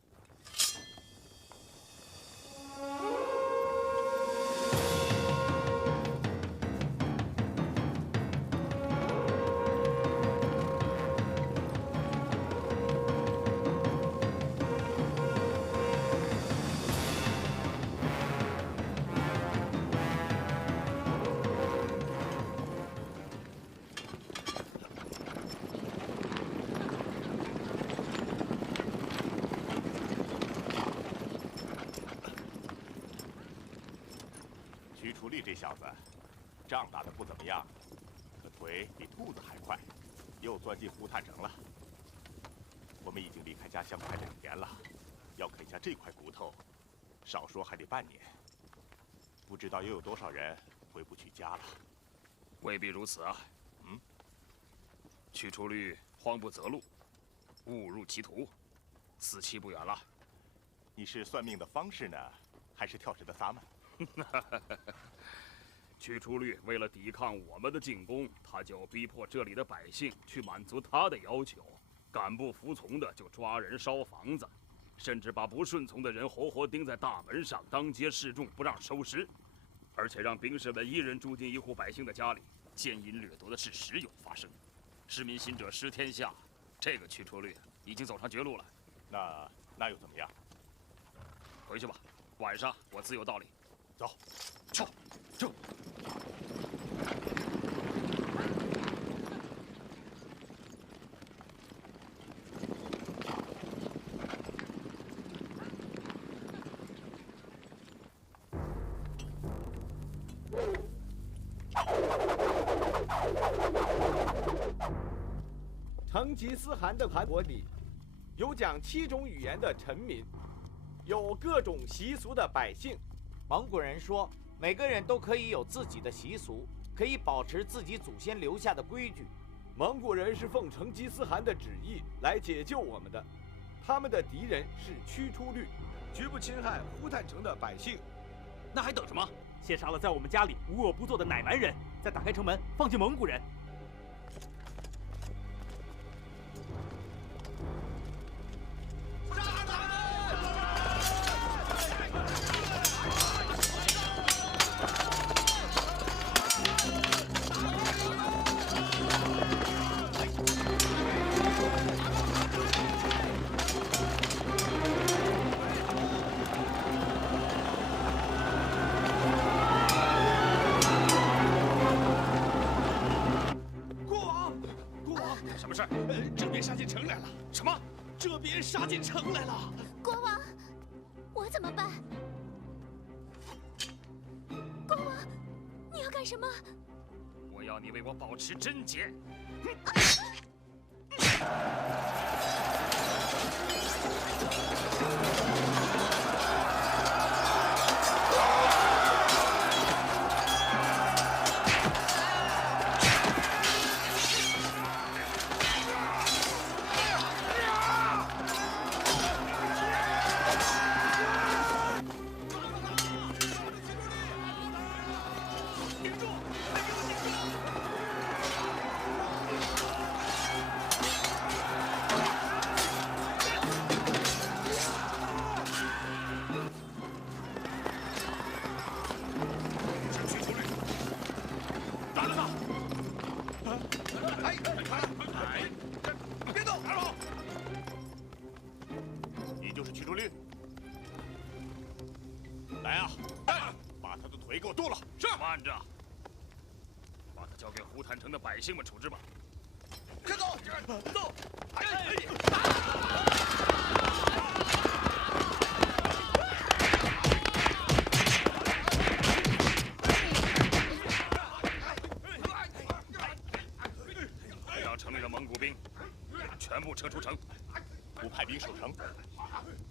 小子，仗打得不怎么样，可腿比兔子还快，又钻进胡坦城了。我们已经离开家乡快2年了，要啃下这块骨头，少说还得半年。不知道又有多少人回不去家了。未必如此啊。去除率慌不择路，误入歧途，死期不远了。你是算命的方士呢，还是跳绳的萨满？去除率为了抵抗我们的进攻，他就逼迫这里的百姓去满足他的要求，敢不服从的就抓人烧房子，甚至把不顺从的人活活钉在大门上，当街示众，不让收拾，而且让兵士们一人住进一户百姓的家里，奸淫掠夺的事时有发生。失民心者失天下，这个去除率已经走上绝路了。那又怎么样？回去吧，晚上我自有道理。走，走。成吉思汗的汗国里，有讲7种语言的臣民，有各种习俗的百姓。蒙古人说，每个人都可以有自己的习俗，可以保持自己祖先留下的规矩。蒙古人是奉成吉思汗的旨意来解救我们的，他们的敌人是驱除率，绝不侵害呼坦城的百姓。那还等什么？先杀了在我们家里无恶不作的乃蛮人，再打开城门放进蒙古人。杀进城来了！国王，我怎么办？国王，你要干什么？我要你为我保持贞洁。百姓们处置吧。快走，走！让城里的蒙古兵全部撤出城，不派兵守城。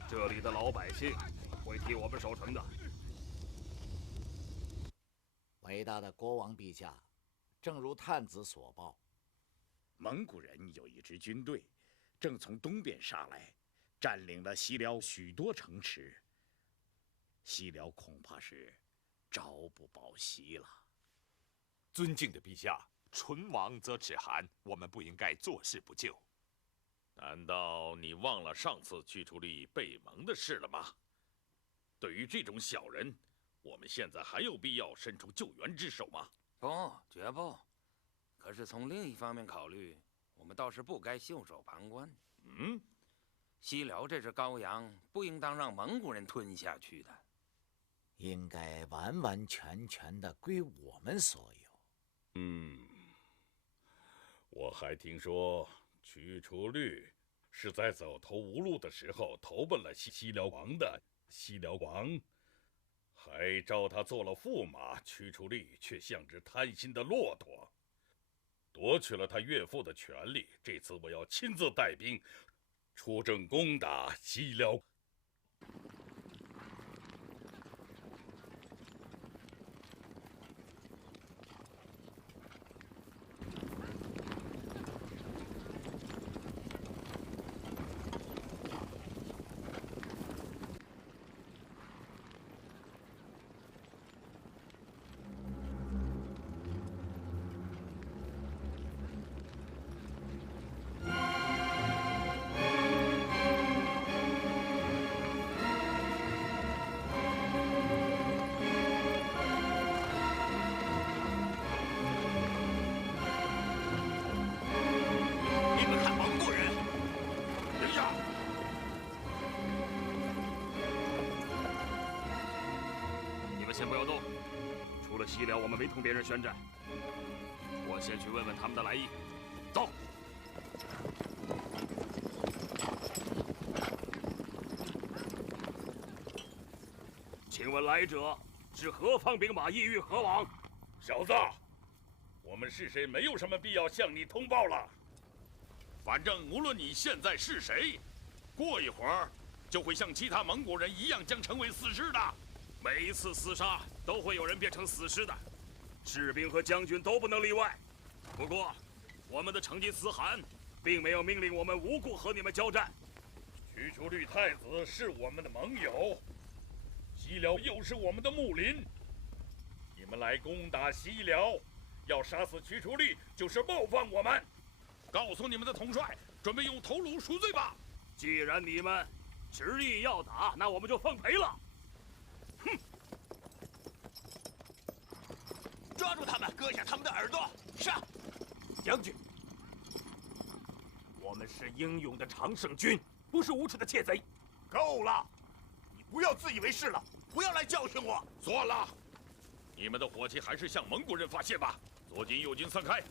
这里的老百姓会替我们守城的。伟大的国王陛下。正如探子所报，蒙古人有一支军队，正从东边杀来，占领了西辽许多城池。西辽恐怕是朝不保夕了。尊敬的陛下，唇亡则齿寒，我们不应该坐视不救。难道你忘了上次去除率被蒙的事了吗？对于这种小人，我们现在还有必要伸出救援之手吗？不，绝不。可是从另一方面考虑，我们倒是不该袖手旁观。西辽这只羔羊，不应当让蒙古人吞下去的，应该完完全全的归我们所有。我还听说去除率是在走投无路的时候投奔了西辽王的。西辽王还招他做了驸马，屈出力却像只贪心的骆驼，夺取了他岳父的权利。这次我要亲自带兵出征攻打西辽。先不要动，出了西辽，我们没同别人宣战。我先去问问他们的来意。走。请问来者是何方兵马，意欲何往？小子，我们是谁，没有什么必要向你通报了。反正无论你现在是谁，过一会儿就会像其他蒙古人一样，将成为死尸的。每一次厮杀都会有人变成死尸的，士兵和将军都不能例外。不过，我们的成吉思汗并没有命令我们无故和你们交战。屈出律太子是我们的盟友，西辽又是我们的睦邻。你们来攻打西辽，要杀死屈出律就是冒犯我们。告诉你们的统帅，准备用头颅赎罪吧。既然你们执意要打，那我们就奉陪了。哼！抓住他们，割下他们的耳朵！上！将军，我们是英勇的常胜军，不是无耻的窃贼。够了！你不要自以为是了，不要来教训我。算了，你们的火气还是向蒙古人发泄吧。左军右军散开，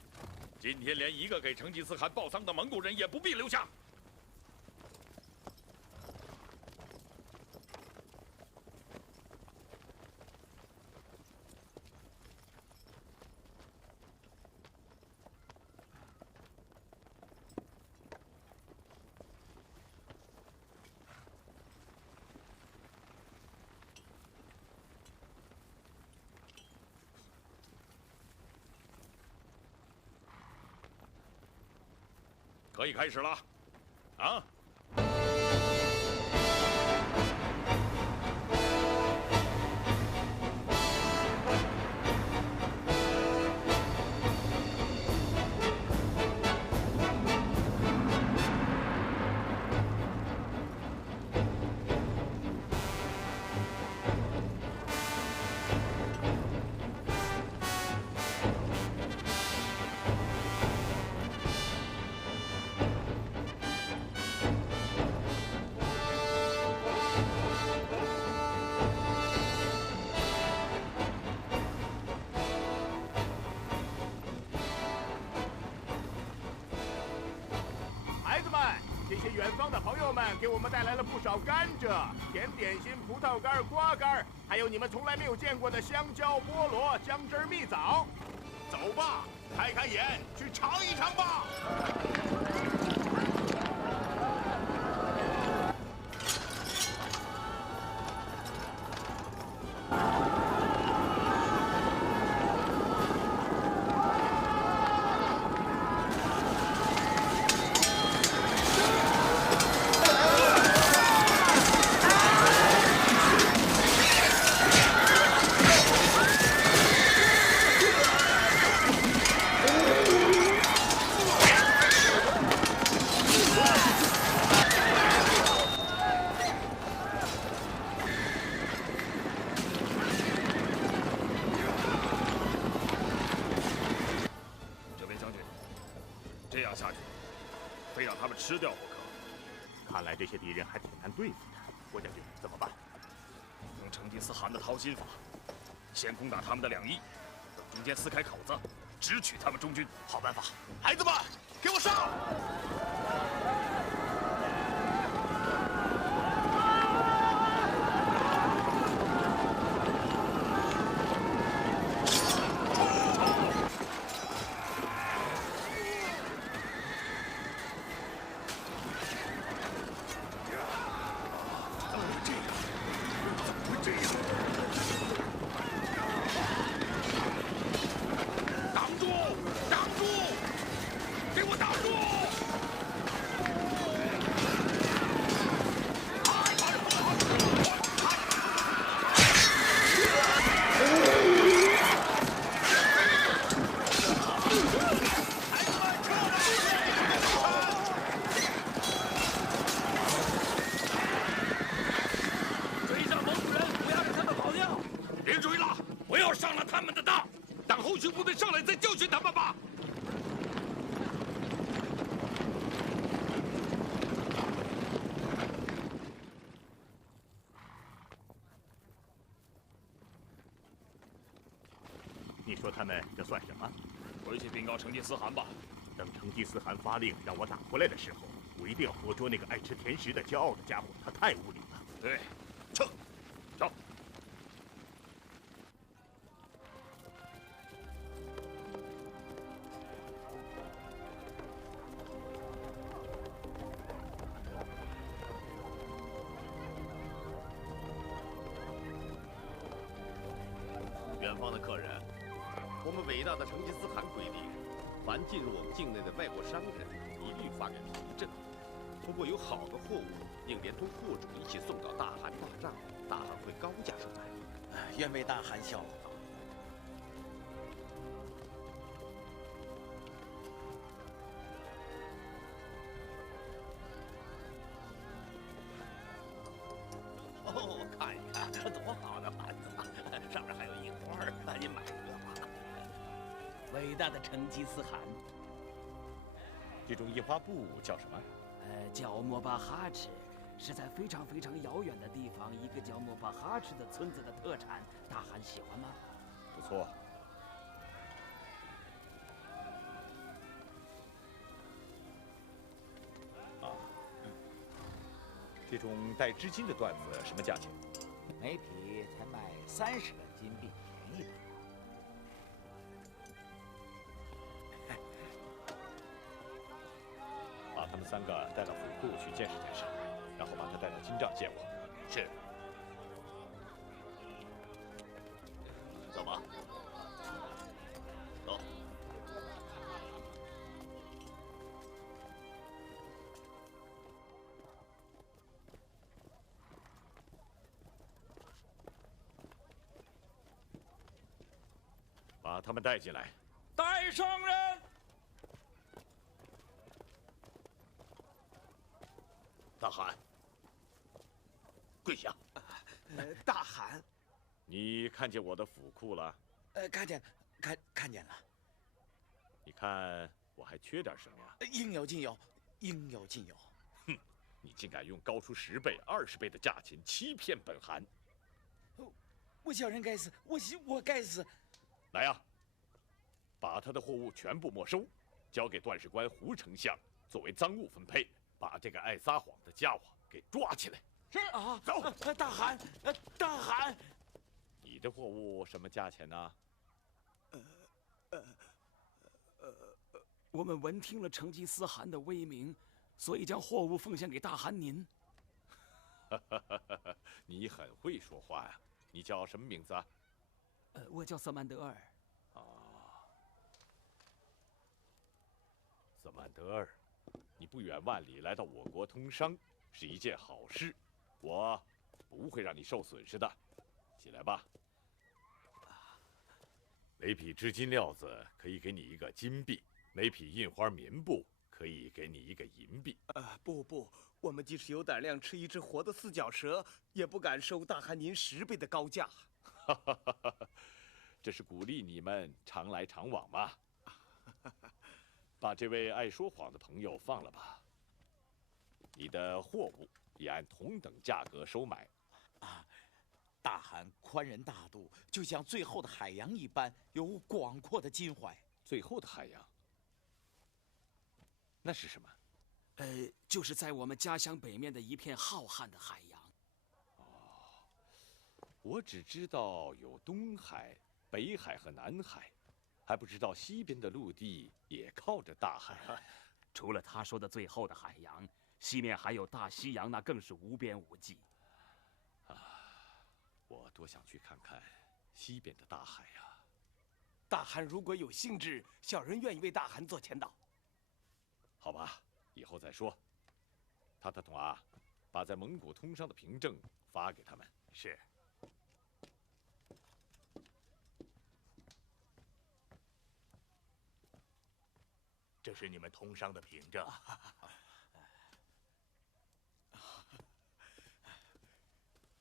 今天连一个给成吉思汗报丧的蒙古人也不必留下。可以开始了，啊！远方的朋友们给我们带来了不少甘蔗、甜点心、葡萄干、瓜干，还有你们从来没有见过的香蕉、菠萝、姜汁、蜜枣。走吧，开开眼，去尝一尝吧。吃掉不可。看来这些敌人还挺难对付的。郭将军，怎么办？用成吉思汗的掏心法，先攻打他们的两翼，中间撕开口子，直取他们中军。好办法！孩子们，给我上！军部队上来再教训他们吧。你说他们这算什么？回去禀告成吉思汗吧。等成吉思汗发令让我打回来的时候，我一定要活捉那个爱吃甜食的骄傲的家伙，他太无礼了。对，撤，走。远方的客人，我们伟大的成吉思汗规定，凡进入我们境内的外国商人，一律发给凭证。不过有好的货物，应连同货主一起送到大汗报账，大汗会高价售卖。愿为大汗效劳。哦，看一看，多好的盘子啊！上面还有印花儿，您买一个吧。伟大的成吉思汗，这种印花布叫什么？叫莫巴哈赤，是在非常非常遥远的地方一个叫莫巴哈赤的村子的特产。大汗喜欢吗？不错。啊，这种带织金的缎子什么价钱？每匹才卖30个金币，便宜吧？把他们3个带到府库去见识见识，然后把他带到金帐见我。是。走吧。走。把他们带进来。带上人。大汗，跪下。大汗，你看见我的府库了？看见了。你看我还缺点什么呀？应有尽有，应有尽有。哼，你竟敢用高出10倍、20倍的价钱欺骗本汗！我小人该死，我该死。来呀，把他的货物全部没收，交给段事官胡丞相作为赃物分配。把这个爱撒谎的家伙给抓起来！是啊，走。大汗，大汗，你的货物什么价钱呢？我们闻听了成吉思汗的威名，所以将货物奉献给大汗您。你很会说话呀！你叫什么名字啊？我叫瑟曼德尔。瑟曼德尔。你不远万里来到我国通商，是一件好事，我不会让你受损失的。起来吧。每匹织金料子可以给你1个金币，每匹印花棉布可以给你1个银币。不，我们即使有胆量吃一只活的4脚蛇，也不敢收大汗您10倍的高价。这是鼓励你们常来常往嘛。把这位爱说谎的朋友放了吧。你的货物也按同等价格收买。大汗宽仁大度，就像最后的海洋一般，有广阔的襟怀。最后的海洋？那是什么？就是在我们家乡北面的一片浩瀚的海洋。我只知道有东海、北海和南海。还不知道西边的陆地也靠着大海。除了他说的最后的海洋，西面还有大西洋，那更是无边无际。我多想去看看西边的大海呀！大汗如果有兴致，小人愿意为大汗做前导。好吧，以后再说。塔塔统啊，把在蒙古通商的凭证发给他们。是。这是你们通商的凭证。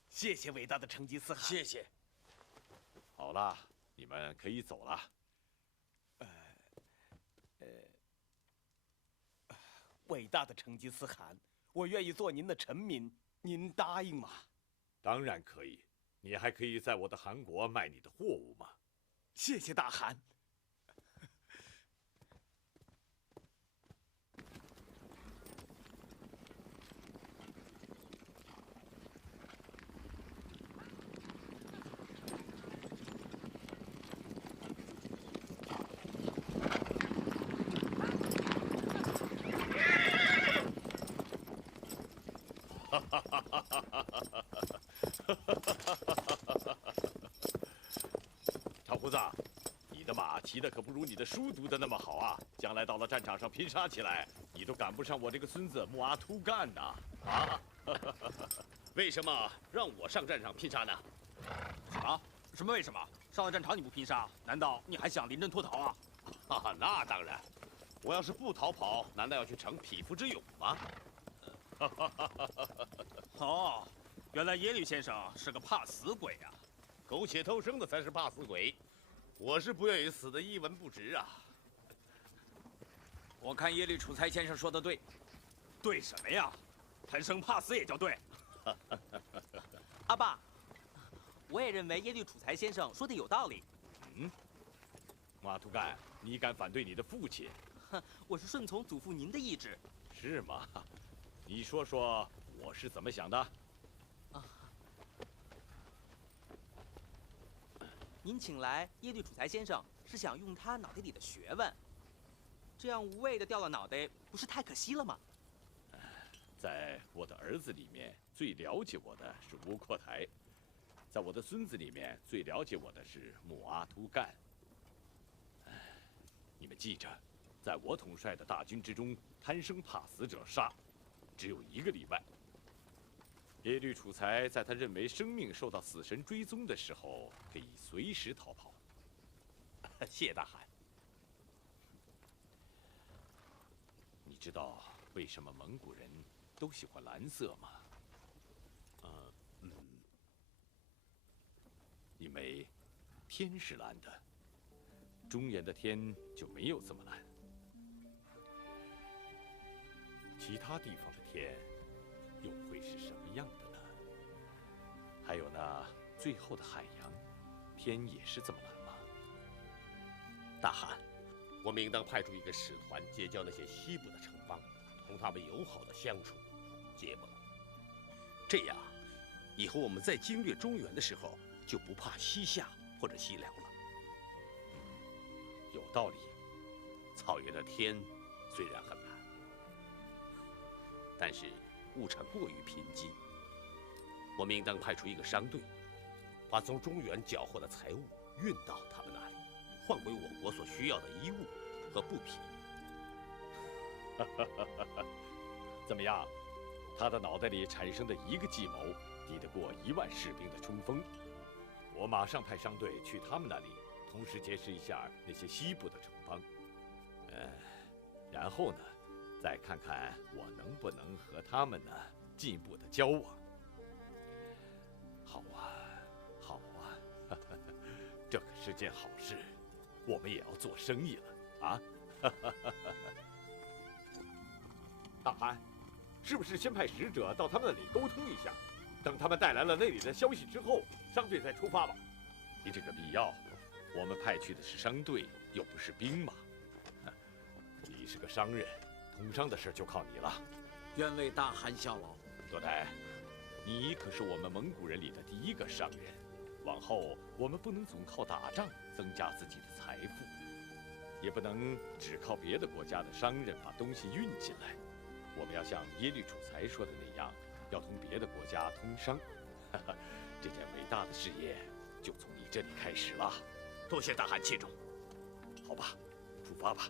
谢谢伟大的成吉思汗。谢谢。好了，你们可以走了。伟大的成吉思汗，我愿意做您的臣民，您答应吗？当然可以。你还可以在我的韩国卖你的货物吗？谢谢大汗。长胡子，你的马骑的可不如你的书读的那么好啊！将来到了战场上拼杀起来，你都赶不上我这个孙子木阿图干呐！啊！为什么让我上战场拼杀呢？什么为什么？上了战场你不拼杀，难道你还想临阵脱逃啊？那当然，我要是不逃跑，难道要去逞匹夫之勇吗？哦，原来耶律先生是个怕死鬼啊！苟且偷生的才是怕死鬼，我是不愿意死的一文不值啊！我看耶律楚材先生说的对。对什么呀？贪生怕死也叫对？阿爸，我也认为耶律楚材先生说的有道理。马图干，你敢反对你的父亲？哼，我是顺从祖父您的意志。是吗？你说说我是怎么想的？您请来耶律楚材先生是想用他脑袋里的学问，这样无谓的掉了脑袋，不是太可惜了吗？在我的儿子里面，最了解我的是吴阔台；在我的孙子里面，最了解我的是木阿图干。你们记着，在我统帅的大军之中，贪生怕死者杀，只有一个例外。耶律楚材在他认为生命受到死神追踪的时候，可以随时逃跑。谢大汗。你知道为什么蒙古人都喜欢蓝色吗？因为天是蓝的，中原的天就没有这么蓝。其他地方的天又会是什么样的呢？还有那最后的海洋，天也是这么蓝吗？大汗，我们应当派出一个使团结交那些西部的城邦，同他们友好的相处、结盟。这样，以后我们在经略中原的时候，就不怕西夏或者西辽了。有道理。草原的天虽然很蓝，但是物产过于贫瘠。我们应当派出一个商队，把从中原缴获的财物运到他们那里，换回我国所需要的衣物和布匹。怎么样？他的脑袋里产生的一个计谋，抵得过10000士兵的冲锋。我马上派商队去他们那里，同时结识一下那些西部的城邦。然后呢，再看看我能不能和他们呢进一步的交往。好啊，好啊，这可是件好事，我们也要做生意了啊！大汗，是不是先派使者到他们那里沟通一下，等他们带来了那里的消息之后，商队再出发吧？没这个必要，我们派去的是商队，又不是兵马。你是个商人，通商的事就靠你了。愿为大汗效劳。多台，你可是我们蒙古人里的第一个商人，往后我们不能总靠打仗增加自己的财富，也不能只靠别的国家的商人把东西运进来。我们要像耶律楚材说的那样，要同别的国家通商。这件伟大的事业就从你这里开始了。多谢大汗器重。好吧，出发吧。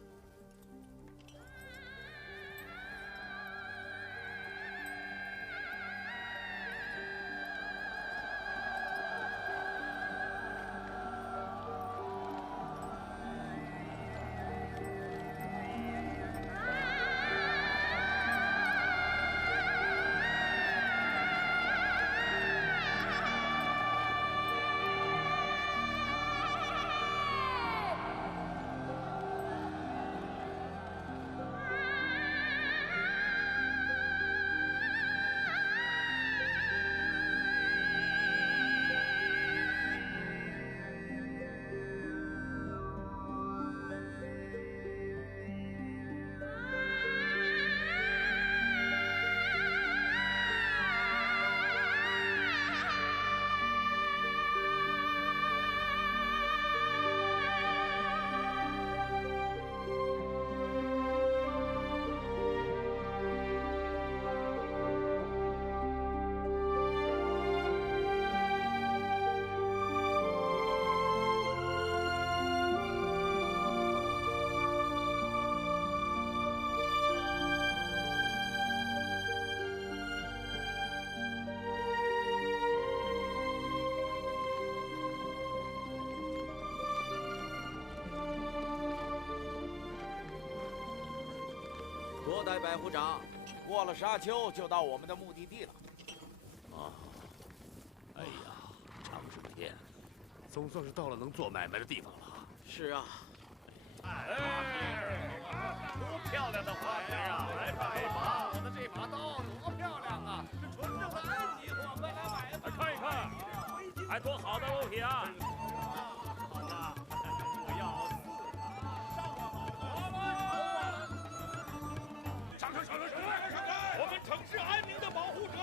多代百户长，过了沙丘就到我们的目的地了。啊，哎呀，长时间，总算是到了能做买卖的地方了。是啊。多漂亮的花瓶啊！来买吧，我的这把刀多漂亮啊，是纯正的埃及货，快来买吧！看一看，还多好的物品啊！好了，不要上开！我们城市安宁的保护者，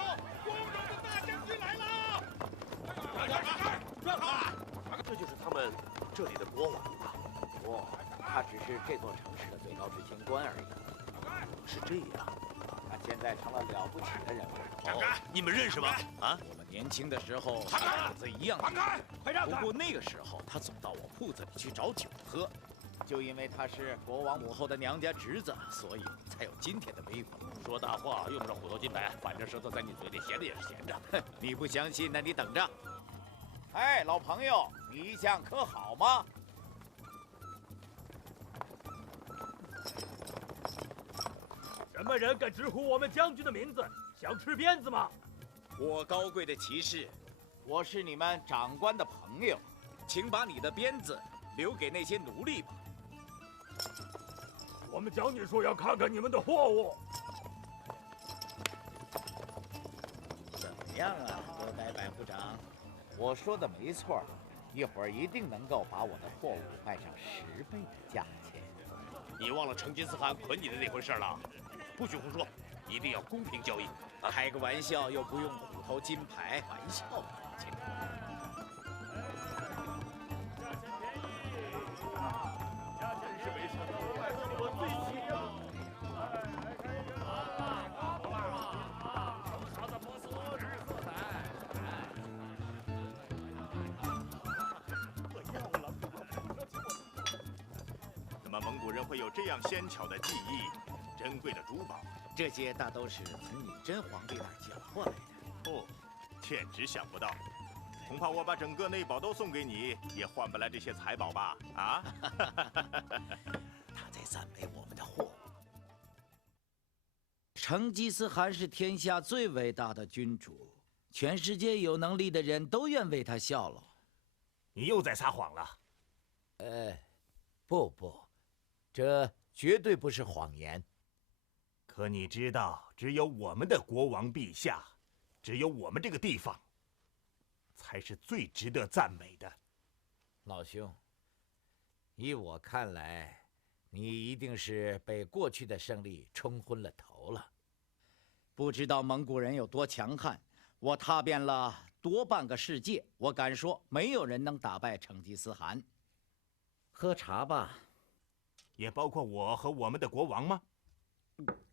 光荣的大将军来了！这就是他们这里的国王吧？不，他只是这座城市的最高执行官而已。是这样，他现在成了了不起的人物。你们认识吗？啊，我们年轻的时候放开铺子一样。放开！快让开！不过那个时候，他总到我铺子里去找酒喝。就因为他是国王母后的娘家侄子，所以才有今天的威风。说大话用不着虎头金牌，反正舌头在你嘴里，闲着也是闲着。哼，你不相信？那你等着。哎，老朋友，你一向可好吗？什么人敢直呼我们将军的名字？想吃鞭子吗？我高贵的骑士，我是你们长官的朋友，请把你的鞭子留给那些奴隶吧。我们将军说要看看你们的货物。怎么样啊，多代百户长？我说的没错，一会儿一定能够把我的货物卖上10倍的价钱。你忘了成吉思汗捆你的那回事了？不许胡说，一定要公平交易。开个玩笑又不用虎头金牌，玩笑吧，亲。怎么蒙古人会有这样纤巧的技艺、珍贵的珠宝？这些大都是从女真皇帝那儿缴获来的。哦，简直想不到，恐怕我把整个内堡都送给你，也换不来这些财宝吧？啊！他在赞美我们的货物。成吉思汗是天下最伟大的君主，全世界有能力的人都愿为他效劳。你又在撒谎了。不，这绝对不是谎言。可你知道，只有我们的国王陛下，只有我们这个地方，才是最值得赞美的。老兄，依我看来，你一定是被过去的胜利冲昏了头了。不知道蒙古人有多强悍，我踏遍了多半个世界，我敢说，没有人能打败成吉思汗。喝茶吧。也包括我和我们的国王吗？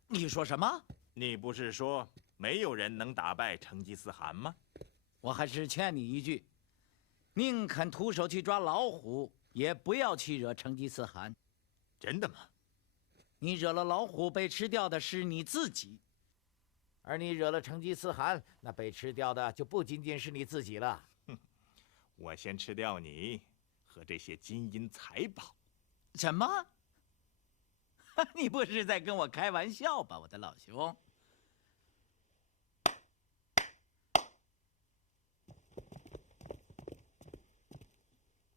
你说什么？你不是说没有人能打败成吉思汗吗？我还是劝你一句，宁肯徒手去抓老虎，也不要去惹成吉思汗。真的吗？你惹了老虎，被吃掉的是你自己；而你惹了成吉思汗，那被吃掉的就不仅仅是你自己了。哼，我先吃掉你和这些金银财宝。什么？你不是在跟我开玩笑吧，我的老兄？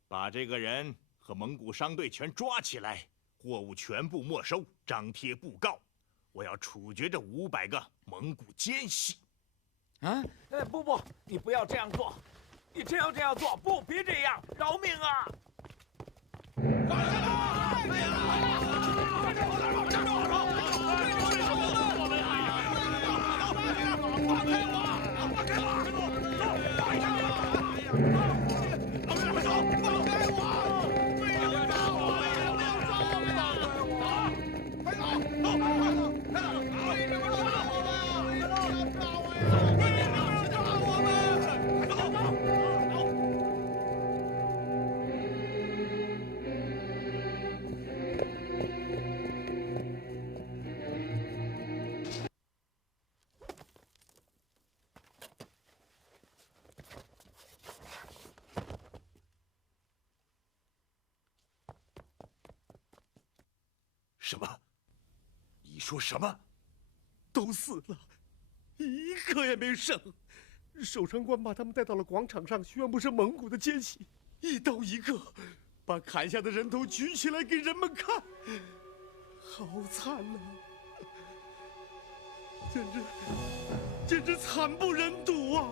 把这个人和蒙古商队全抓起来，货物全部没收，张贴布告。我要处决这500个蒙古奸细。啊！不，你不要这样做！你真要这样做，不，别这样，饶命啊！一你说什么？都死了，一个也没剩。守城官把他们带到了广场上，宣布是蒙古的奸细，一刀一个，把砍下的人头举起来给人们看，好惨呐！简直惨不忍睹啊！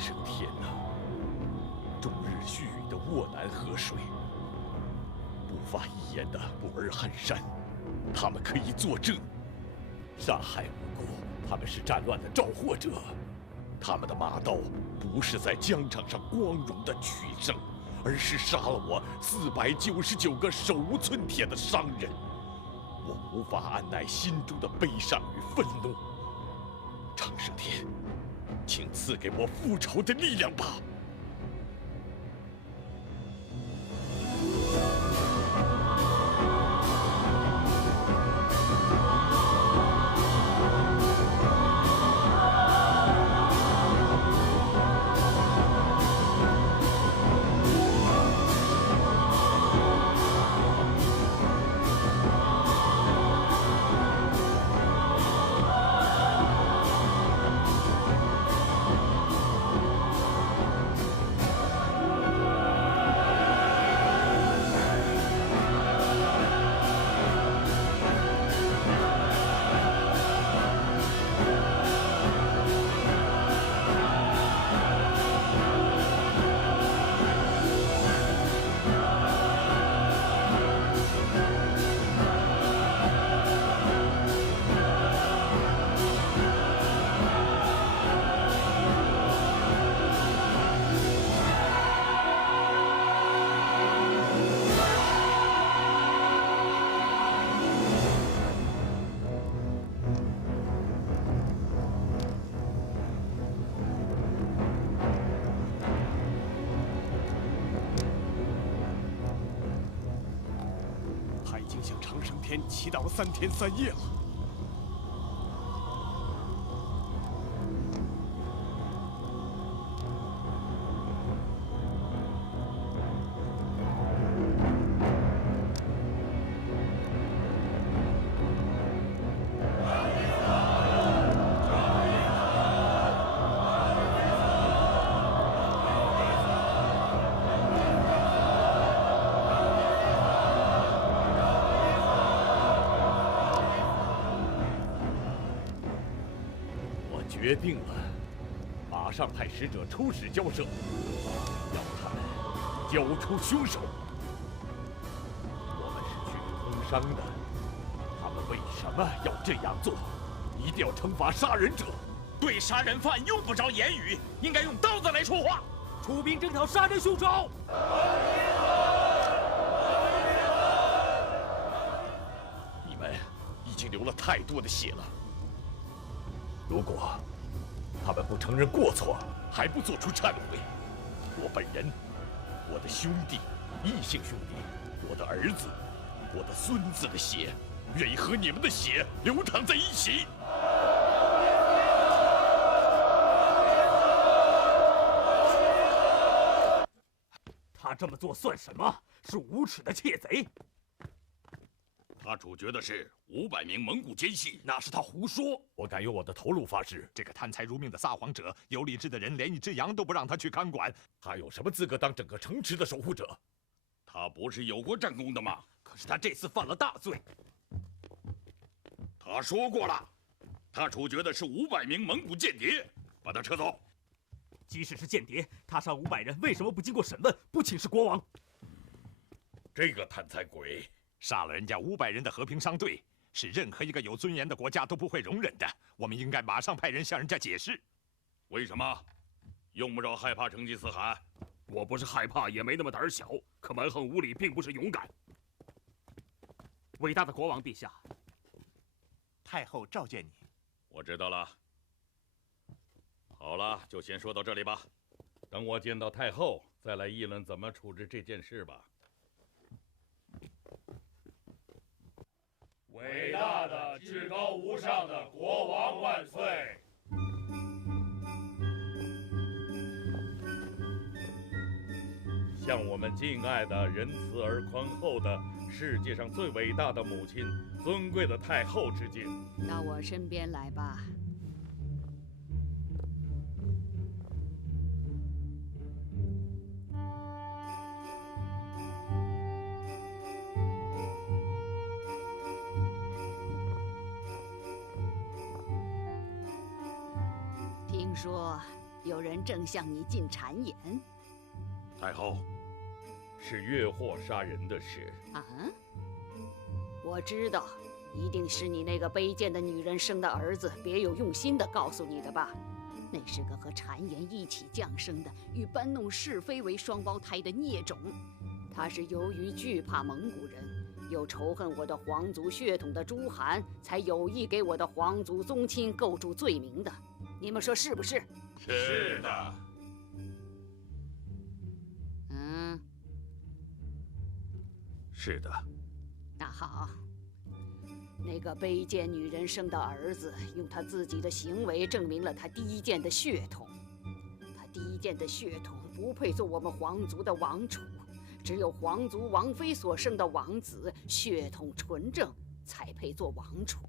升天呐！终日须臾的沃南河水，不发一言的摩尔汗山，他们可以作证。杀害无辜，他们是战乱的招祸者。他们的马刀不是在疆场上光荣的取胜，而是杀了我499个手无寸铁的商人。我无法按耐心中的悲伤与愤怒。长生天，请赐给我复仇的力量吧！向长生天祈祷了3天3夜了。决定了，马上派使者出使交涉，要他们交出凶手。我们是去通商的，他们为什么要这样做？一定要惩罚杀人者。对杀人犯用不着言语，应该用刀子来说话。出兵征讨杀人凶手。你们已经流了太多的血了。如果他们不承认过错，还不做出忏悔，我本人、我的兄弟、异姓兄弟、我的儿子、我的孙子的血，愿意和你们的血流淌在一起。他这么做算什么？是无耻的窃贼。他处决的是500名蒙古奸细，那是他胡说。我敢用我的头颅发誓，这个贪财如命的撒谎者，有理智的人连一只羊都不让他去看管，他有什么资格当整个城池的守护者？他不是有过战功的吗？可是他这次犯了大罪。他说过了，他处决的是500名蒙古间谍，把他撤走。即使是间谍，他杀500人，为什么不经过审问，不请示国王？这个贪财鬼杀了人家500人的和平商队，是任何一个有尊严的国家都不会容忍的。我们应该马上派人向人家解释。为什么？用不着害怕成吉思汗。我不是害怕，也没那么胆小，可蛮横无理并不是勇敢。伟大的国王陛下，太后召见你。我知道了。好了，就先说到这里吧。等我见到太后，再来议论怎么处置这件事吧。伟大的、至高无上的国王万岁！向我们敬爱的、仁慈而宽厚的世界上最伟大的母亲、尊贵的太后致敬。到我身边来吧。听说有人正向你进谗言。太后，是越货杀人的事。啊？我知道，一定是你那个卑贱的女人生的儿子别有用心地告诉你的吧？那是个和谗言一起降生的，与搬弄是非为双胞胎的孽种。他是由于惧怕蒙古人，又仇恨我的皇族血统的朱罕，才有意给我的皇族宗亲构筑罪名的。你们说是不是？是的。是的。那好，那个卑贱女人生的儿子，用他自己的行为证明了他低贱的血统。他低贱的血统不配做我们皇族的王储，只有皇族王妃所生的王子，血统纯正，才配做王储。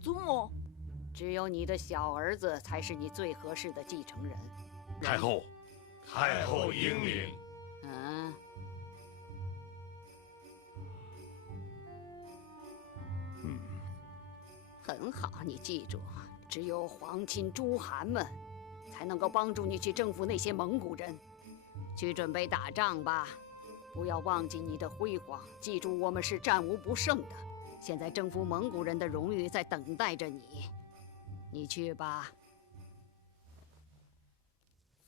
祖母，只有你的小儿子才是你最合适的继承人。太后，太后英明。很好，你记住，只有皇亲诸汗们才能够帮助你去征服那些蒙古人。去准备打仗吧，不要忘记你的辉煌。记住，我们是战无不胜的。现在征服蒙古人的荣誉在等待着你。你去吧。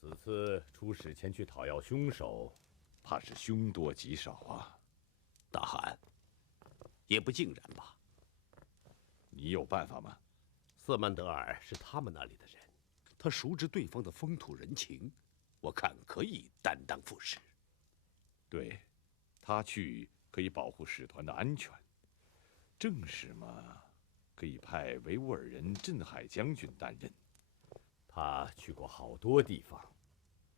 此次出使前去讨要凶手，怕是凶多吉少啊。大汗，也不尽然吧。你有办法吗？瑟曼德尔是他们那里的人，他熟知对方的风土人情，我看可以担当副使。对，他去可以保护使团的安全。正使嘛，可以派维吾尔人镇海将军担任。他去过好多地方。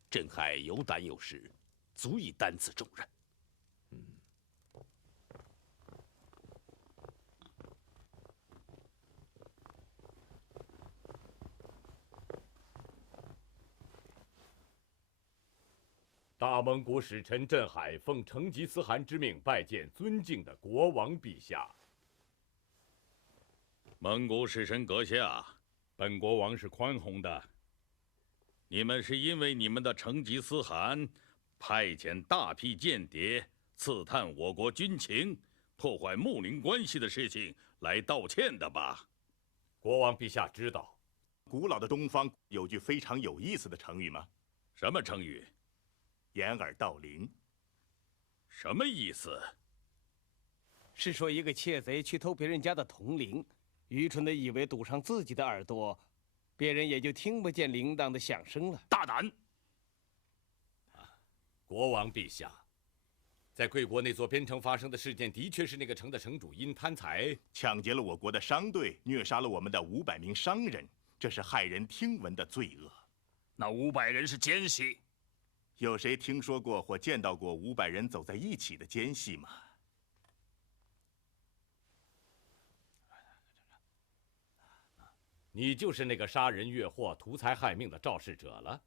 镇海有胆有识，足以担此重任。大蒙古使臣镇海奉成吉思汗之命拜见尊敬的国王陛下。蒙古使臣阁下，本国王是宽宏的。你们是因为你们的成吉思汗派遣大批间谍刺探我国军情，破坏睦邻关系的事情来道歉的吧？国王陛下知道，古老的东方有句非常有意思的成语吗？什么成语？掩耳盗铃。什么意思？是说一个窃贼去偷别人家的铜铃，愚蠢的以为堵上自己的耳朵，别人也就听不见铃铛的响声了。大胆！国王陛下，在贵国那座边城发生的事件，的确是那个城的城主因贪财抢劫了我国的商队，虐杀了我们的500名商人，这是骇人听闻的罪恶。那500人是奸细。有谁听说过或见到过500人走在一起的奸细吗？你就是那个杀人越货、图财害命的肇事者了。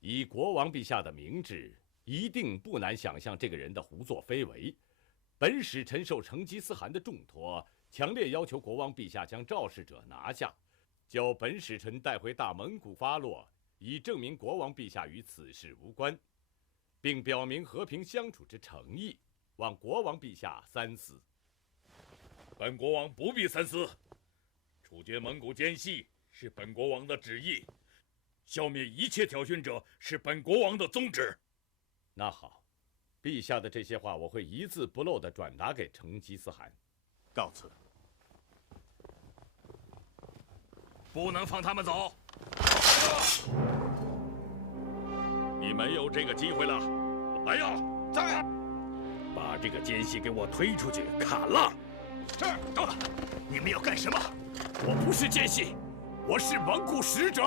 以国王陛下的明智，一定不难想象这个人的胡作非为。本使臣受成吉思汗的重托，强烈要求国王陛下将肇事者拿下。叫本使臣带回大蒙古发落，以证明国王陛下与此事无关，并表明和平相处之诚意，望国王陛下三思。本国王不必三思，处决蒙古奸细是本国王的旨意，消灭一切挑衅者是本国王的宗旨。那好，陛下的这些话我会一字不漏地转达给成吉思汗。告辞。不能放他们走。你没有这个机会了，来呀！在，把这个奸细给我推出去砍了。是，到了。你们要干什么？我不是奸细，我是蒙古使者。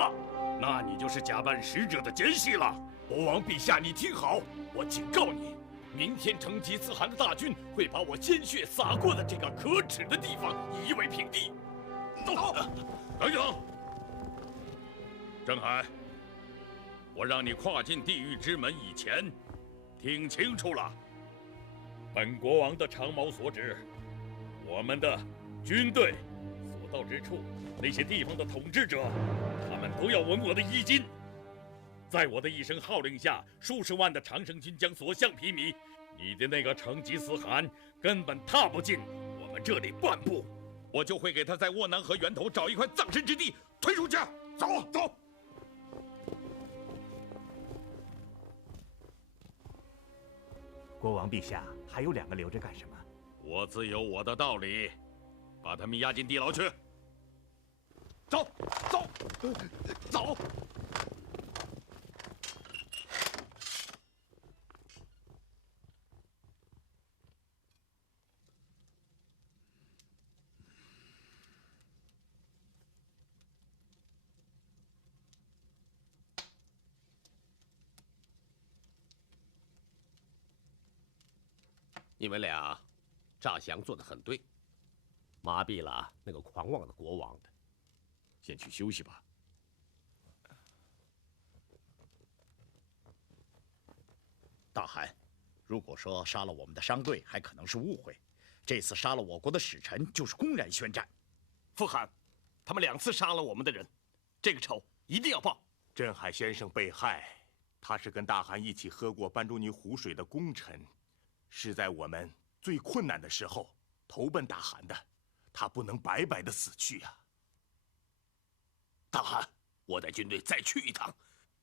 那你就是假扮使者的奸细了。国王陛下，你听好，我警告你，明天成吉思汗的大军会把我鲜血洒过的这个可耻的地方夷为平地。走！等等，郑海，我让你跨进地狱之门以前，听清楚了。本国王的长矛所指，我们的军队所到之处，那些地方的统治者，他们都要闻我的衣襟。在我的一声号令下，数十万的长生军将所向披靡，你的那个成吉思汗根本踏不进我们这里半步。我就会给他在窝囊河源头找一块葬身之地，推出去。走走。国王陛下，还有2个留着干什么？我自有我的道理，把他们押进地牢去。走，走，走。你们俩诈降做得很对，麻痹了那个狂妄的国王的。先去休息吧。大汗，如果说杀了我们的商队还可能是误会，这次杀了我国的使臣就是公然宣战。父汗，他们2次杀了我们的人，这个仇一定要报。镇海先生被害，他是跟大汗一起喝过班朱尼湖水的功臣。是在我们最困难的时候投奔大汗的，他不能白白的死去啊！大汗，我带军队再去一趟，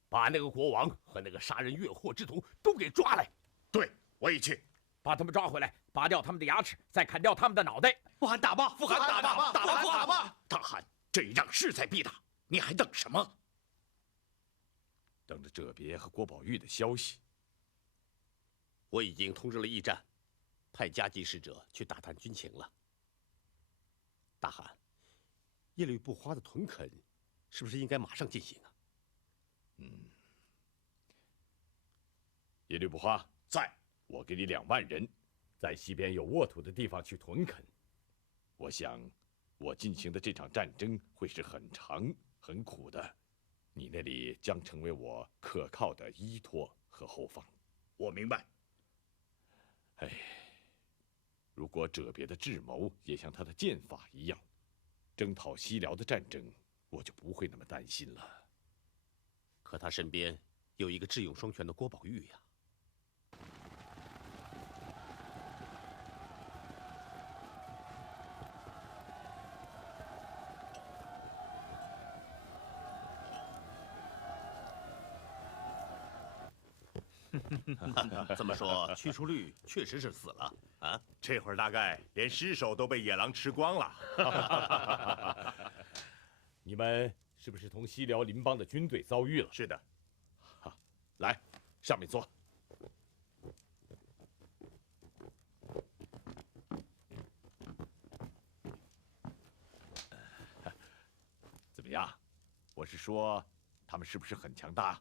把那个国王和那个杀人越货之徒都给抓来。对，我也去，把他们抓回来，拔掉他们的牙齿，再砍掉他们的脑袋。父汗打吧，父汗打吧，打吧，打吧！大汗，这一仗势在必打，你还等什么？等着哲别和郭宝玉的消息。我已经通知了驿站，派加急使者去打探军情了。大汗，耶律不花的屯垦，是不是应该马上进行啊？耶律不花在，我给你2万人，在西边有沃土的地方去屯垦。我想，我进行的这场战争会是很长很苦的，你那里将成为我可靠的依托和后方。我明白。哎，如果哲别的智谋也像他的剑法一样，征讨西辽的战争，我就不会那么担心了。可他身边有一个智勇双全的郭宝玉呀。这么说，屈出律确实是死了啊！这会儿大概连尸首都被野狼吃光了。你们是不是同西辽邻邦的军队遭遇了？是的。来，上面坐。怎么样？我是说，他们是不是很强大？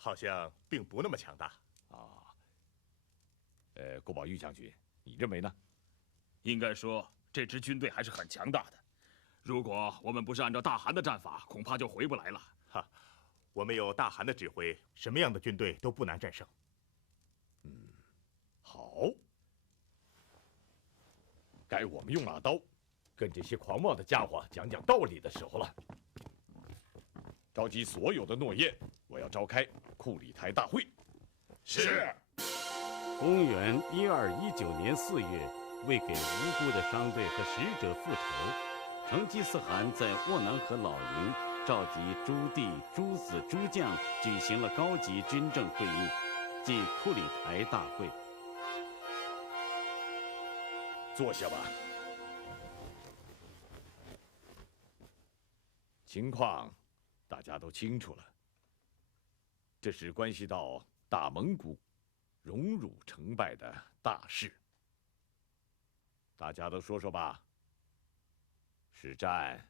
好像并不那么强大啊。郭宝玉将军，你认为呢？应该说，这支军队还是很强大的。如果我们不是按照大汗的战法，恐怕就回不来了。哈，我们有大汗的指挥，什么样的军队都不难战胜。好，该我们用马刀跟这些狂妄的家伙讲讲道理的时候了。召集所有的诺宴，我要召开库里台大会。是。公元1219年4月，为给无辜的商队和使者复仇，成吉思汗在沃南河老营召集诸帝、诸子、诸将，举行了高级军政会议，即库里台大会。坐下吧。情况大家都清楚了，这是关系到大蒙古荣辱成败的大事。大家都说说吧，是战，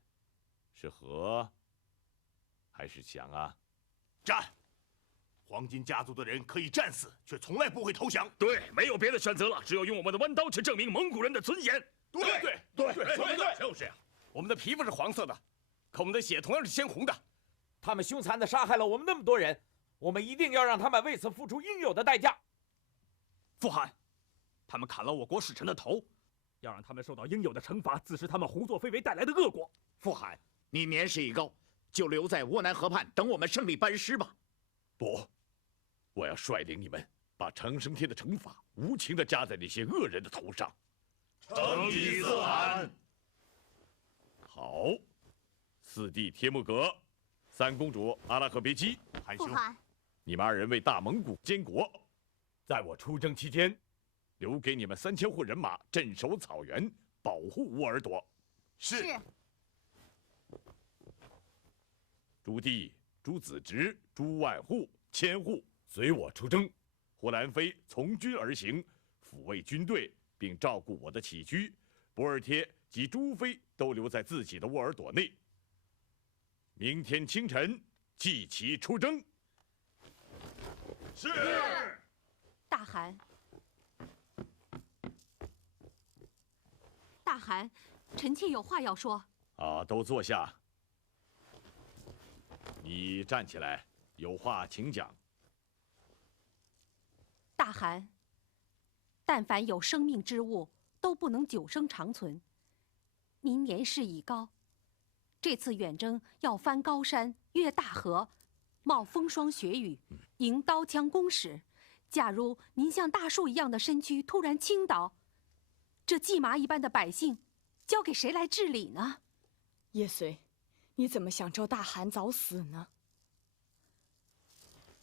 是和，还是降啊？战！黄金家族的人可以战死，却从来不会投降。对，没有别的选择了，只有用我们的弯刀去证明蒙古人的尊严。对，就是啊。我们的皮肤是黄色的，可我们的血同样是鲜红的。他们凶残地杀害了我们那么多人，我们一定要让他们为此付出应有的代价。傅汗，他们砍了我国使臣的头，要让他们受到应有的惩罚，自食他们胡作非为带来的恶果。傅汗，你年事已高，就留在沃南河畔等我们胜利班师吧。不，我要率领你们把长生天的惩罚无情地加在那些恶人的头上。成吉思汗。好，四弟帖木格，三公主阿拉赫别姬，汗兄，你们二人为大蒙古监国。在我出征期间，留给你们3000户人马镇守草原，保护乌尔朵。是。朱棣、朱子直、朱万户、千户随我出征。呼兰妃从军而行，抚慰军队，并照顾我的起居。博尔帖及朱妃都留在自己的沃尔朵内。明天清晨祭旗出征。是。大汗，大汗，臣妾有话要说。啊，都坐下。你站起来，有话请讲。大汗，但凡有生命之物，都不能久生长存。您年事已高，这次远征要翻高山、越大河，冒风霜雪雨，迎刀枪弓矢。假如您像大树一样的身躯突然倾倒，这蓟麻一般的百姓，交给谁来治理呢？叶绥，你怎么想周大汗早死呢？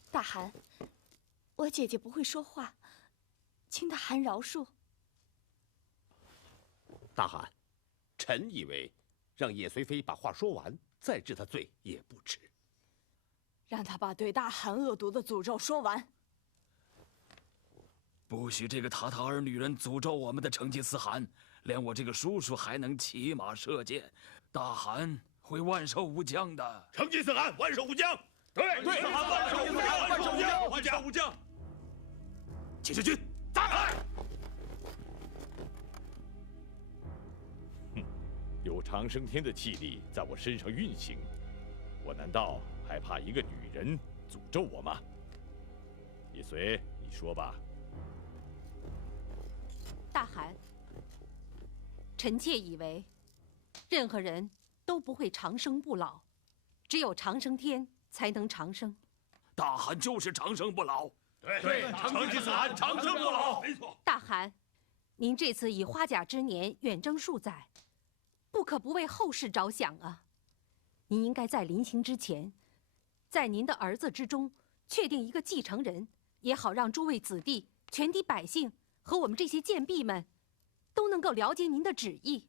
大汗，我姐姐不会说话，请大汗饶恕。大汗，臣以为让叶随妃把话说完，再治他罪也不迟。让他把对大汗恶毒的诅咒说完。不许这个塔塔尔女人诅咒我们的成吉思汗，连我这个叔叔还能骑马射箭，大汗会万寿无疆的。成吉思汗万寿无疆。对，万寿无疆，万寿无疆，万寿无疆。解释军，打开！有长生天的气力在我身上运行，我难道还怕一个女人诅咒我吗？叶绥，你说吧。大汗，臣妾以为，任何人都不会长生不老，只有长生天才能长生。大汗就是长生不老。对，成吉思汗长生不老，没错。大汗，您这次以花甲之年远征数载，不可不为后世着想啊！您应该在临行之前，在您的儿子之中确定一个继承人，也好让诸位子弟、全体百姓和我们这些贱婢们，都能够了解您的旨意。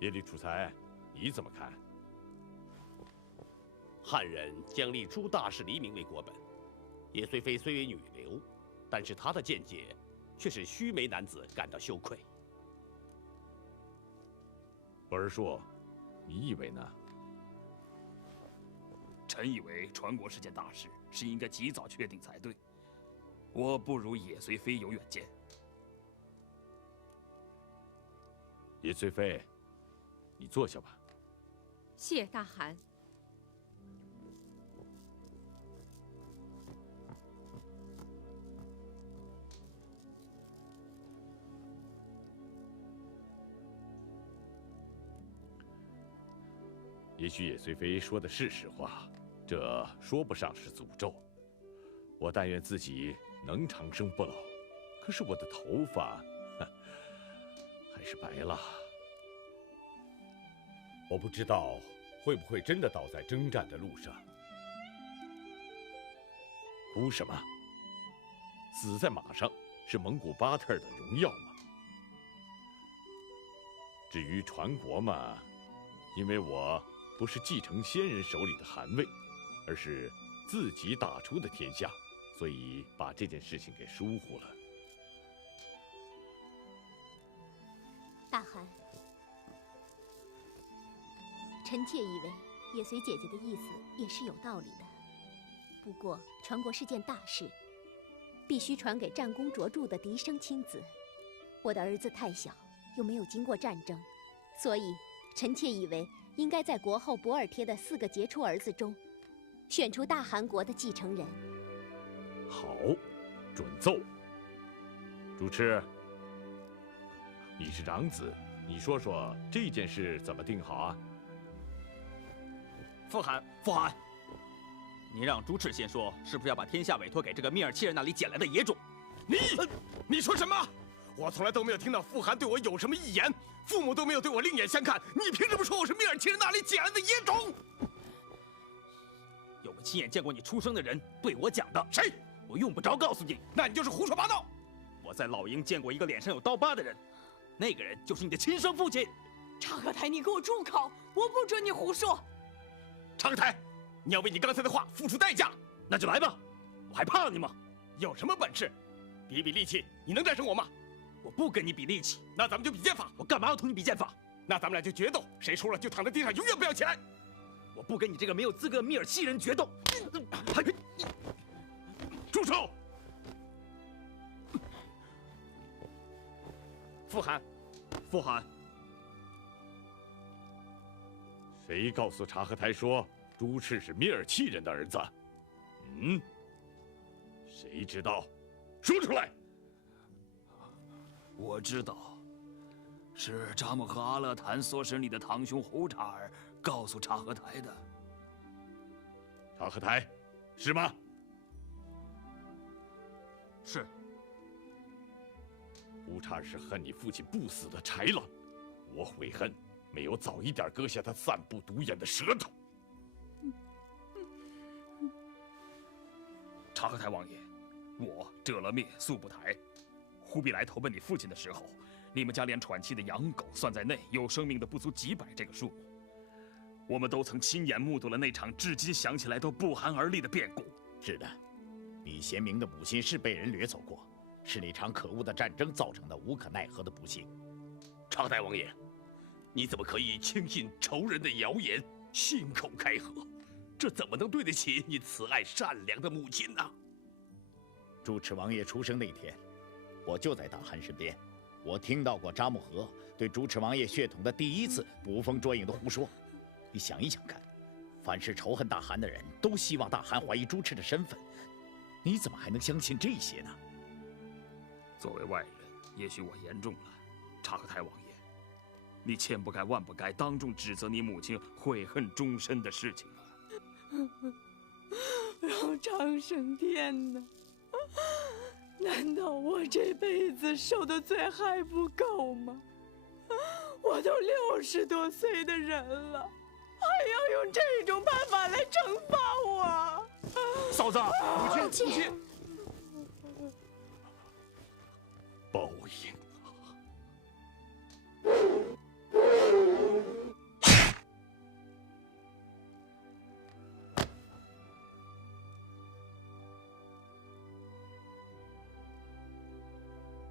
耶律楚材，你怎么看？汉人将立诸大事黎明为国本。叶随妃虽为女流，但是她的见解却使须眉男子感到羞愧。博尔硕，你以为呢？臣以为传国是件大事，是应该及早确定才对。我不如叶随妃有远见。叶随妃，你坐下吧。谢大汗。也许叶随妃说的是实话，这说不上是诅咒。我但愿自己能长生不老，可是我的头发，还是白了。我不知道会不会真的倒在征战的路上。哭什么？死在马上是蒙古巴特尔的荣耀吗？至于传国嘛，因为我不是继承先人手里的汗位，而是自己打出的天下，所以把这件事情给疏忽了。大汗，臣妾以为叶随姐姐的意思也是有道理的。不过传国是件大事，必须传给战功卓著的嫡生亲子。我的儿子太小，又没有经过战争，所以臣妾以为应该在国后博尔帖的4个杰出儿子中，选出大汗国的继承人。好，准奏。主持，你是长子，你说说这件事怎么定好啊？父汗，你让朱赤先说，是不是要把天下委托给这个密尔契人那里捡来的野种？你说什么？我从来都没有听到傅汗对我有什么异言，父母都没有对我另眼相看，你凭什么说我是密尔契人那里捡来的野种？有个亲眼见过你出生的人对我讲的。谁？我用不着告诉你。那你就是胡说八道。我在老营见过一个脸上有刀疤的人，那个人就是你的亲生父亲。察合台，你给我住口！我不准你胡说。察合台，你要为你刚才的话付出代价。那就来吧，我还怕你吗？有什么本事？比比力气，你能战胜我吗？我不跟你比力气，那咱们就比剑法。我干嘛要同你比剑法？那咱们俩就决斗，谁输了就躺在地上，永远不要起来。我不跟你这个没有资格的密尔契人决斗。住手！傅汗，谁告诉察合台说朱赤是密尔契人的儿子？谁知道？说出来！我知道，是扎木和阿勒坦所审理的堂兄胡查尔告诉察合台的。察合台，是吗？是。胡查尔是恨你父亲不死的豺狼，我悔恨没有早一点割下他散布毒眼的舌头。察合台王爷，我折了灭速不台，忽必来投奔你父亲的时候，你们家连喘气的养狗算在内，有生命的不足几百这个数目。我们都曾亲眼目睹了那场至今想起来都不寒而栗的变故。是的，李贤明的母亲是被人掠走过，是那场可恶的战争造成的无可奈何的不幸。察合台王爷，你怎么可以轻信仇人的谣言，信口开河？这怎么能对得起你慈爱善良的母亲呢？朱赤王爷出生那天，我就在大汗身边，我听到过扎木合对朱赤王爷血统的第一次捕风捉影的胡说。你想一想看，凡是仇恨大汗的人都希望大汗怀疑朱赤的身份，你怎么还能相信这些呢？作为外人，也许我言重了，察合台王爷，你千不该万不该当众指责你母亲悔恨终身的事情啊！让长生天哪！难道我这辈子受的罪还不够吗？我都60多岁的人了，还要用这种办法来惩罚我？嫂子，母亲，报应。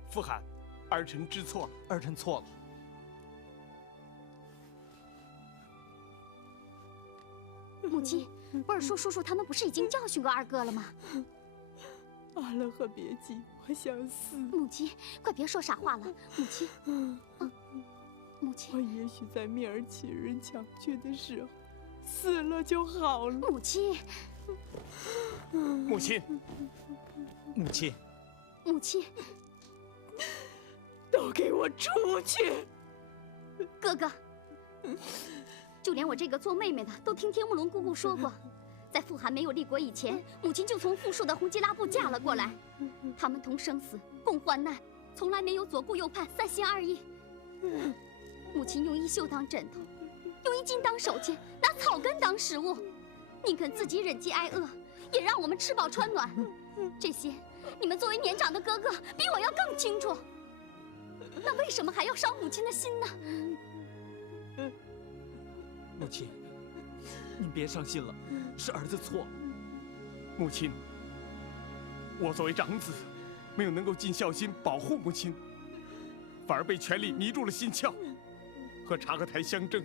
傅汗，儿臣知错，儿臣错了。母亲，波尔舒叔叔他们不是已经教训过二哥了吗？阿勒和别急，我想死。母亲，快别说傻话了，母亲。母亲，我也许在密尔契人抢去的时候死了就好了。母亲，母亲，母亲，母亲，都给我出去！哥哥，就连我这个做妹妹的都听天目龙姑姑说过，在傅寒没有立国以前，母亲就从富庶的洪吉拉部嫁了过来。他们同生死，共患难，从来没有左顾右盼、三心二意。母亲用衣袖当枕头，用衣襟当手巾，拿草根当食物，宁肯自己忍饥挨饿，也让我们吃饱穿暖。这些，你们作为年长的哥哥，比我要更清楚。那为什么还要伤母亲的心呢？母亲，您别伤心了，是儿子错了。母亲，我作为长子，没有能够尽孝心保护母亲，反而被权力迷住了心窍，和察合台相争，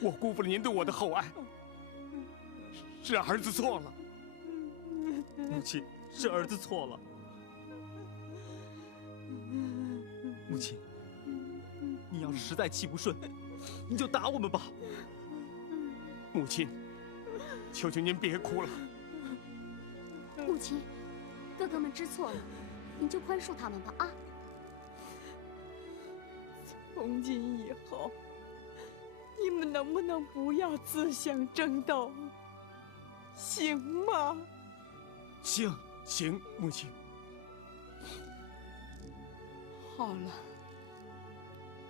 我辜负了您对我的厚爱，是儿子错了。母亲，是儿子错了。母亲，你要是实在气不顺，你就打我们吧。母亲，求求您别哭了。母亲，哥哥们知错了，您就宽恕他们吧啊！从今以后，你们能不能不要自相争斗，行吗？行，母亲。好了，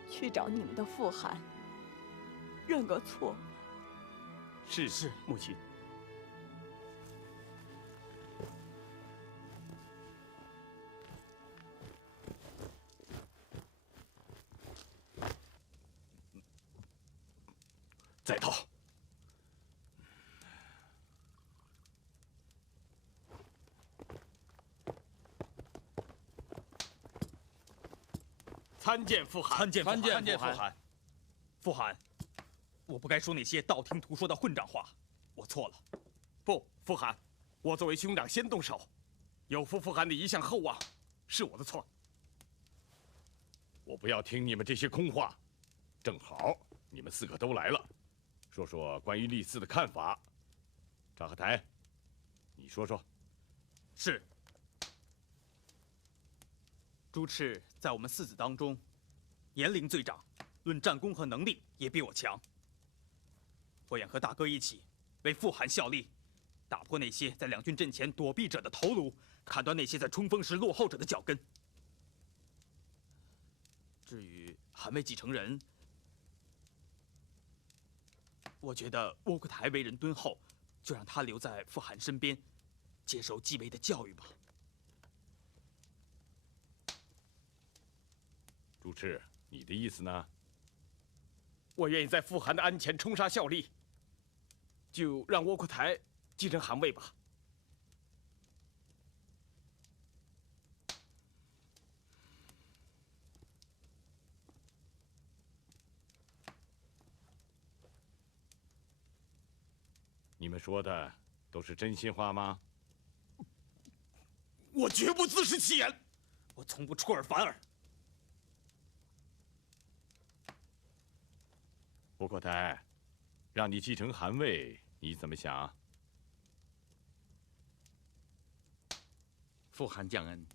去找你们的傅寒，认个错吧。是，母亲。再逃。参见傅寒。参见傅寒。傅寒，我不该说那些道听途说的混账话，我错了。不，傅寒，我作为兄长先动手，有负傅寒的一向厚望，是我的错。我不要听你们这些空话。正好你们4个都来了，说说关于立嗣的看法。察合台，你说说。是。朱赤在我们4子当中，年龄最长，论战功和能力也比我强。我愿和大哥一起，为傅寒效力，打破那些在两军阵前躲避者的头颅，砍断那些在冲锋时落后者的脚跟。至于寒位继承人，我觉得窝阔台为人敦厚，就让他留在傅寒身边，接受继位的教育吧。朱赤，你的意思呢？我愿意在傅寒的鞍前冲杀效力，就让窝阔台继承汗位吧。你们说的都是真心话吗？我绝不自食其言，我从不出尔反尔。窝阔台，让你继承汗位，你怎么想？傅寒将恩，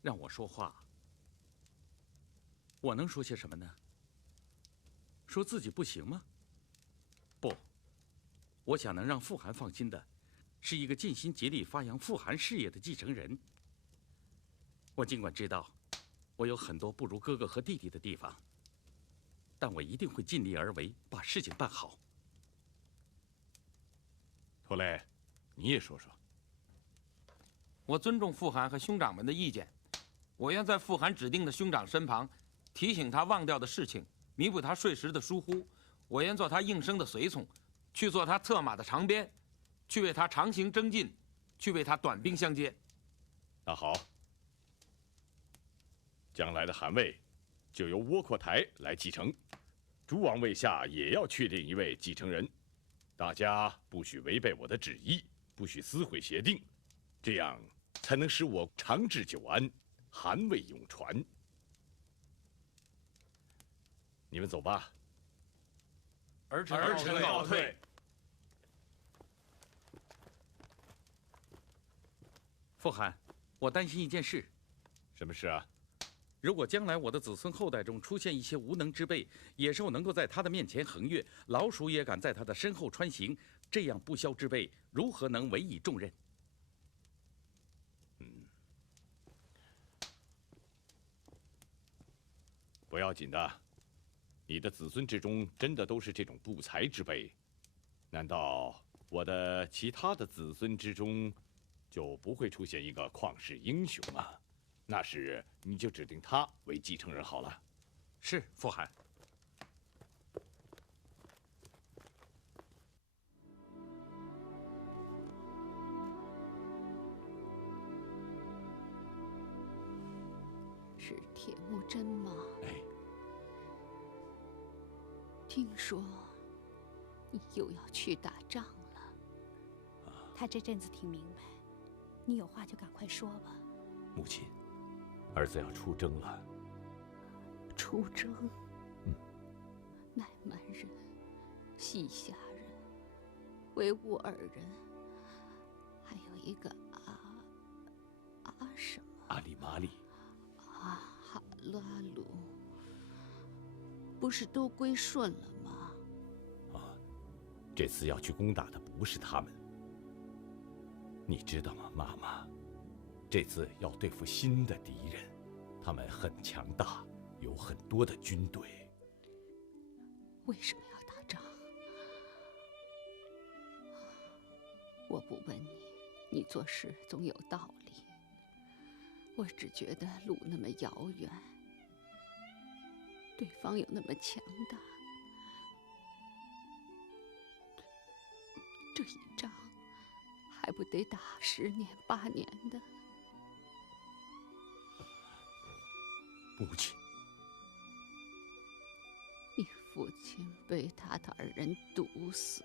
让我说话，我能说些什么呢？说自己不行吗？不，我想能让傅寒放心的，是一个尽心竭力发扬傅寒事业的继承人。我尽管知道，我有很多不如哥哥和弟弟的地方，但我一定会尽力而为，把事情办好。拖雷，你也说说。我尊重傅寒和兄长们的意见，我愿在傅寒指定的兄长身旁，提醒他忘掉的事情，弥补他睡时的疏忽。我愿做他应声的随从，去做他策马的长鞭，去为他长行征进，去为他短兵相接。那好，将来的汗位就由窝阔台来继承，诸王位下也要确定一位继承人，大家不许违背我的旨意，不许撕毁协定，这样才能使我长治久安，汗位永传。你们走吧。儿臣告退。傅寒，我担心一件事。什么事啊？如果将来我的子孙后代中出现一些无能之辈，野兽能够在他的面前横越，老鼠也敢在他的身后穿行，这样不肖之辈如何能委以重任？不要紧的，你的子孙之中真的都是这种不才之辈，难道我的其他的子孙之中就不会出现一个旷世英雄吗？那时你就指定他为继承人好了。是，父汗。是铁木真吗？哎，听说你又要去打仗了。他这阵子挺明白，你有话就赶快说吧。母亲，儿子要出征了。出征？乃蛮人、西夏人、维吾尔人，还有一个什么？阿里玛丽。哈拉鲁，不是都归顺了吗？这次要去攻打的不是他们，你知道吗，妈妈？这次要对付新的敌人，他们很强大，有很多的军队。为什么要打仗？我不问你，你做事总有道理。我只觉得路那么遥远，对方又那么强大，这一仗还不得打10年8年的？母亲，你父亲被塔塔尔人毒死，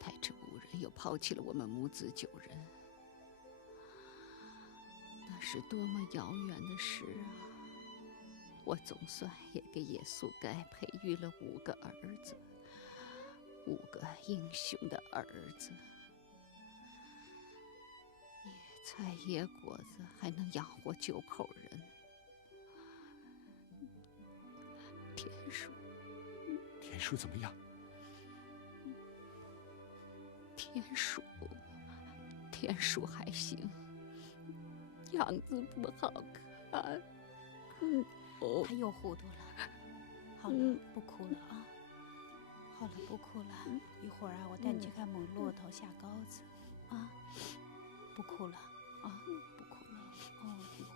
太赤乌人又抛弃了我们母子9人。那是多么遥远的事啊！我总算也给耶稣盖培育了5个儿子，5个英雄的儿子。野菜野果子还能养活9口人。田鼠怎么样？田鼠还行。样子不好看，他又糊涂了。好了，不哭了啊！好了，不哭了。一会儿啊，我带你去看猛骆驼下羔子，啊！不哭了啊！不哭了哦，一会儿。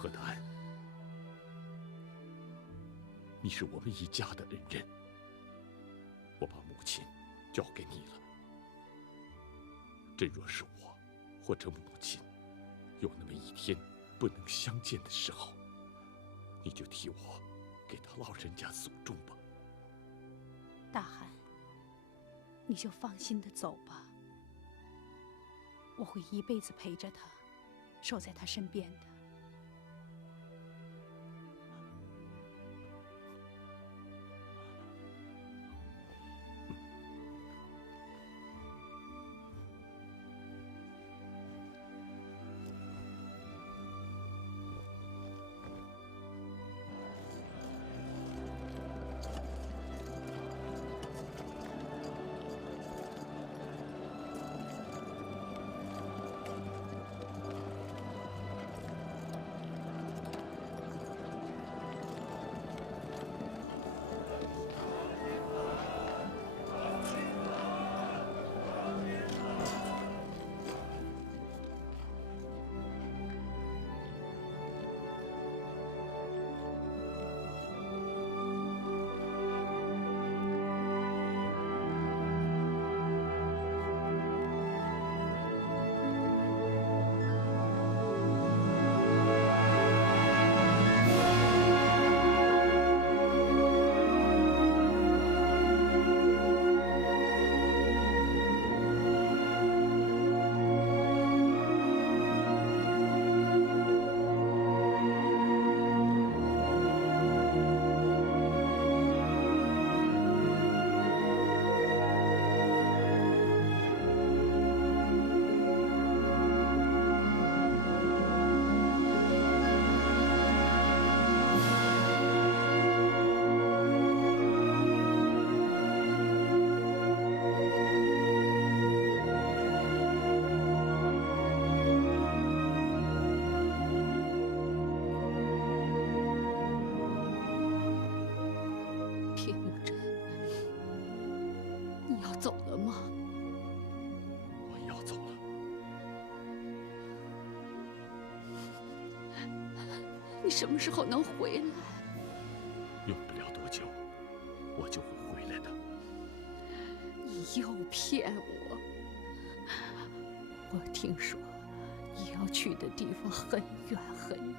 何德安，你是我们一家的恩人，我把母亲交给你了。真若是我或者母亲有那么一天不能相见的时候，你就替我给他老人家送终吧。大汗，你就放心的走吧，我会一辈子陪着他，守在他身边的。你什么时候能回来？用不了多久，我就会回来的。你又骗我！我听说你要去的地方很远很远，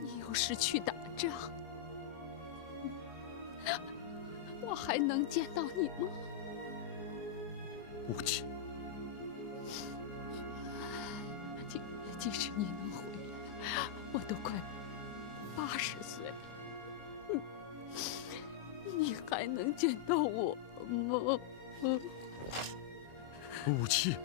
你又是去打仗，我还能见到你吗？母亲，即使你能回来，我都快80岁了，你还能见到我吗？母亲。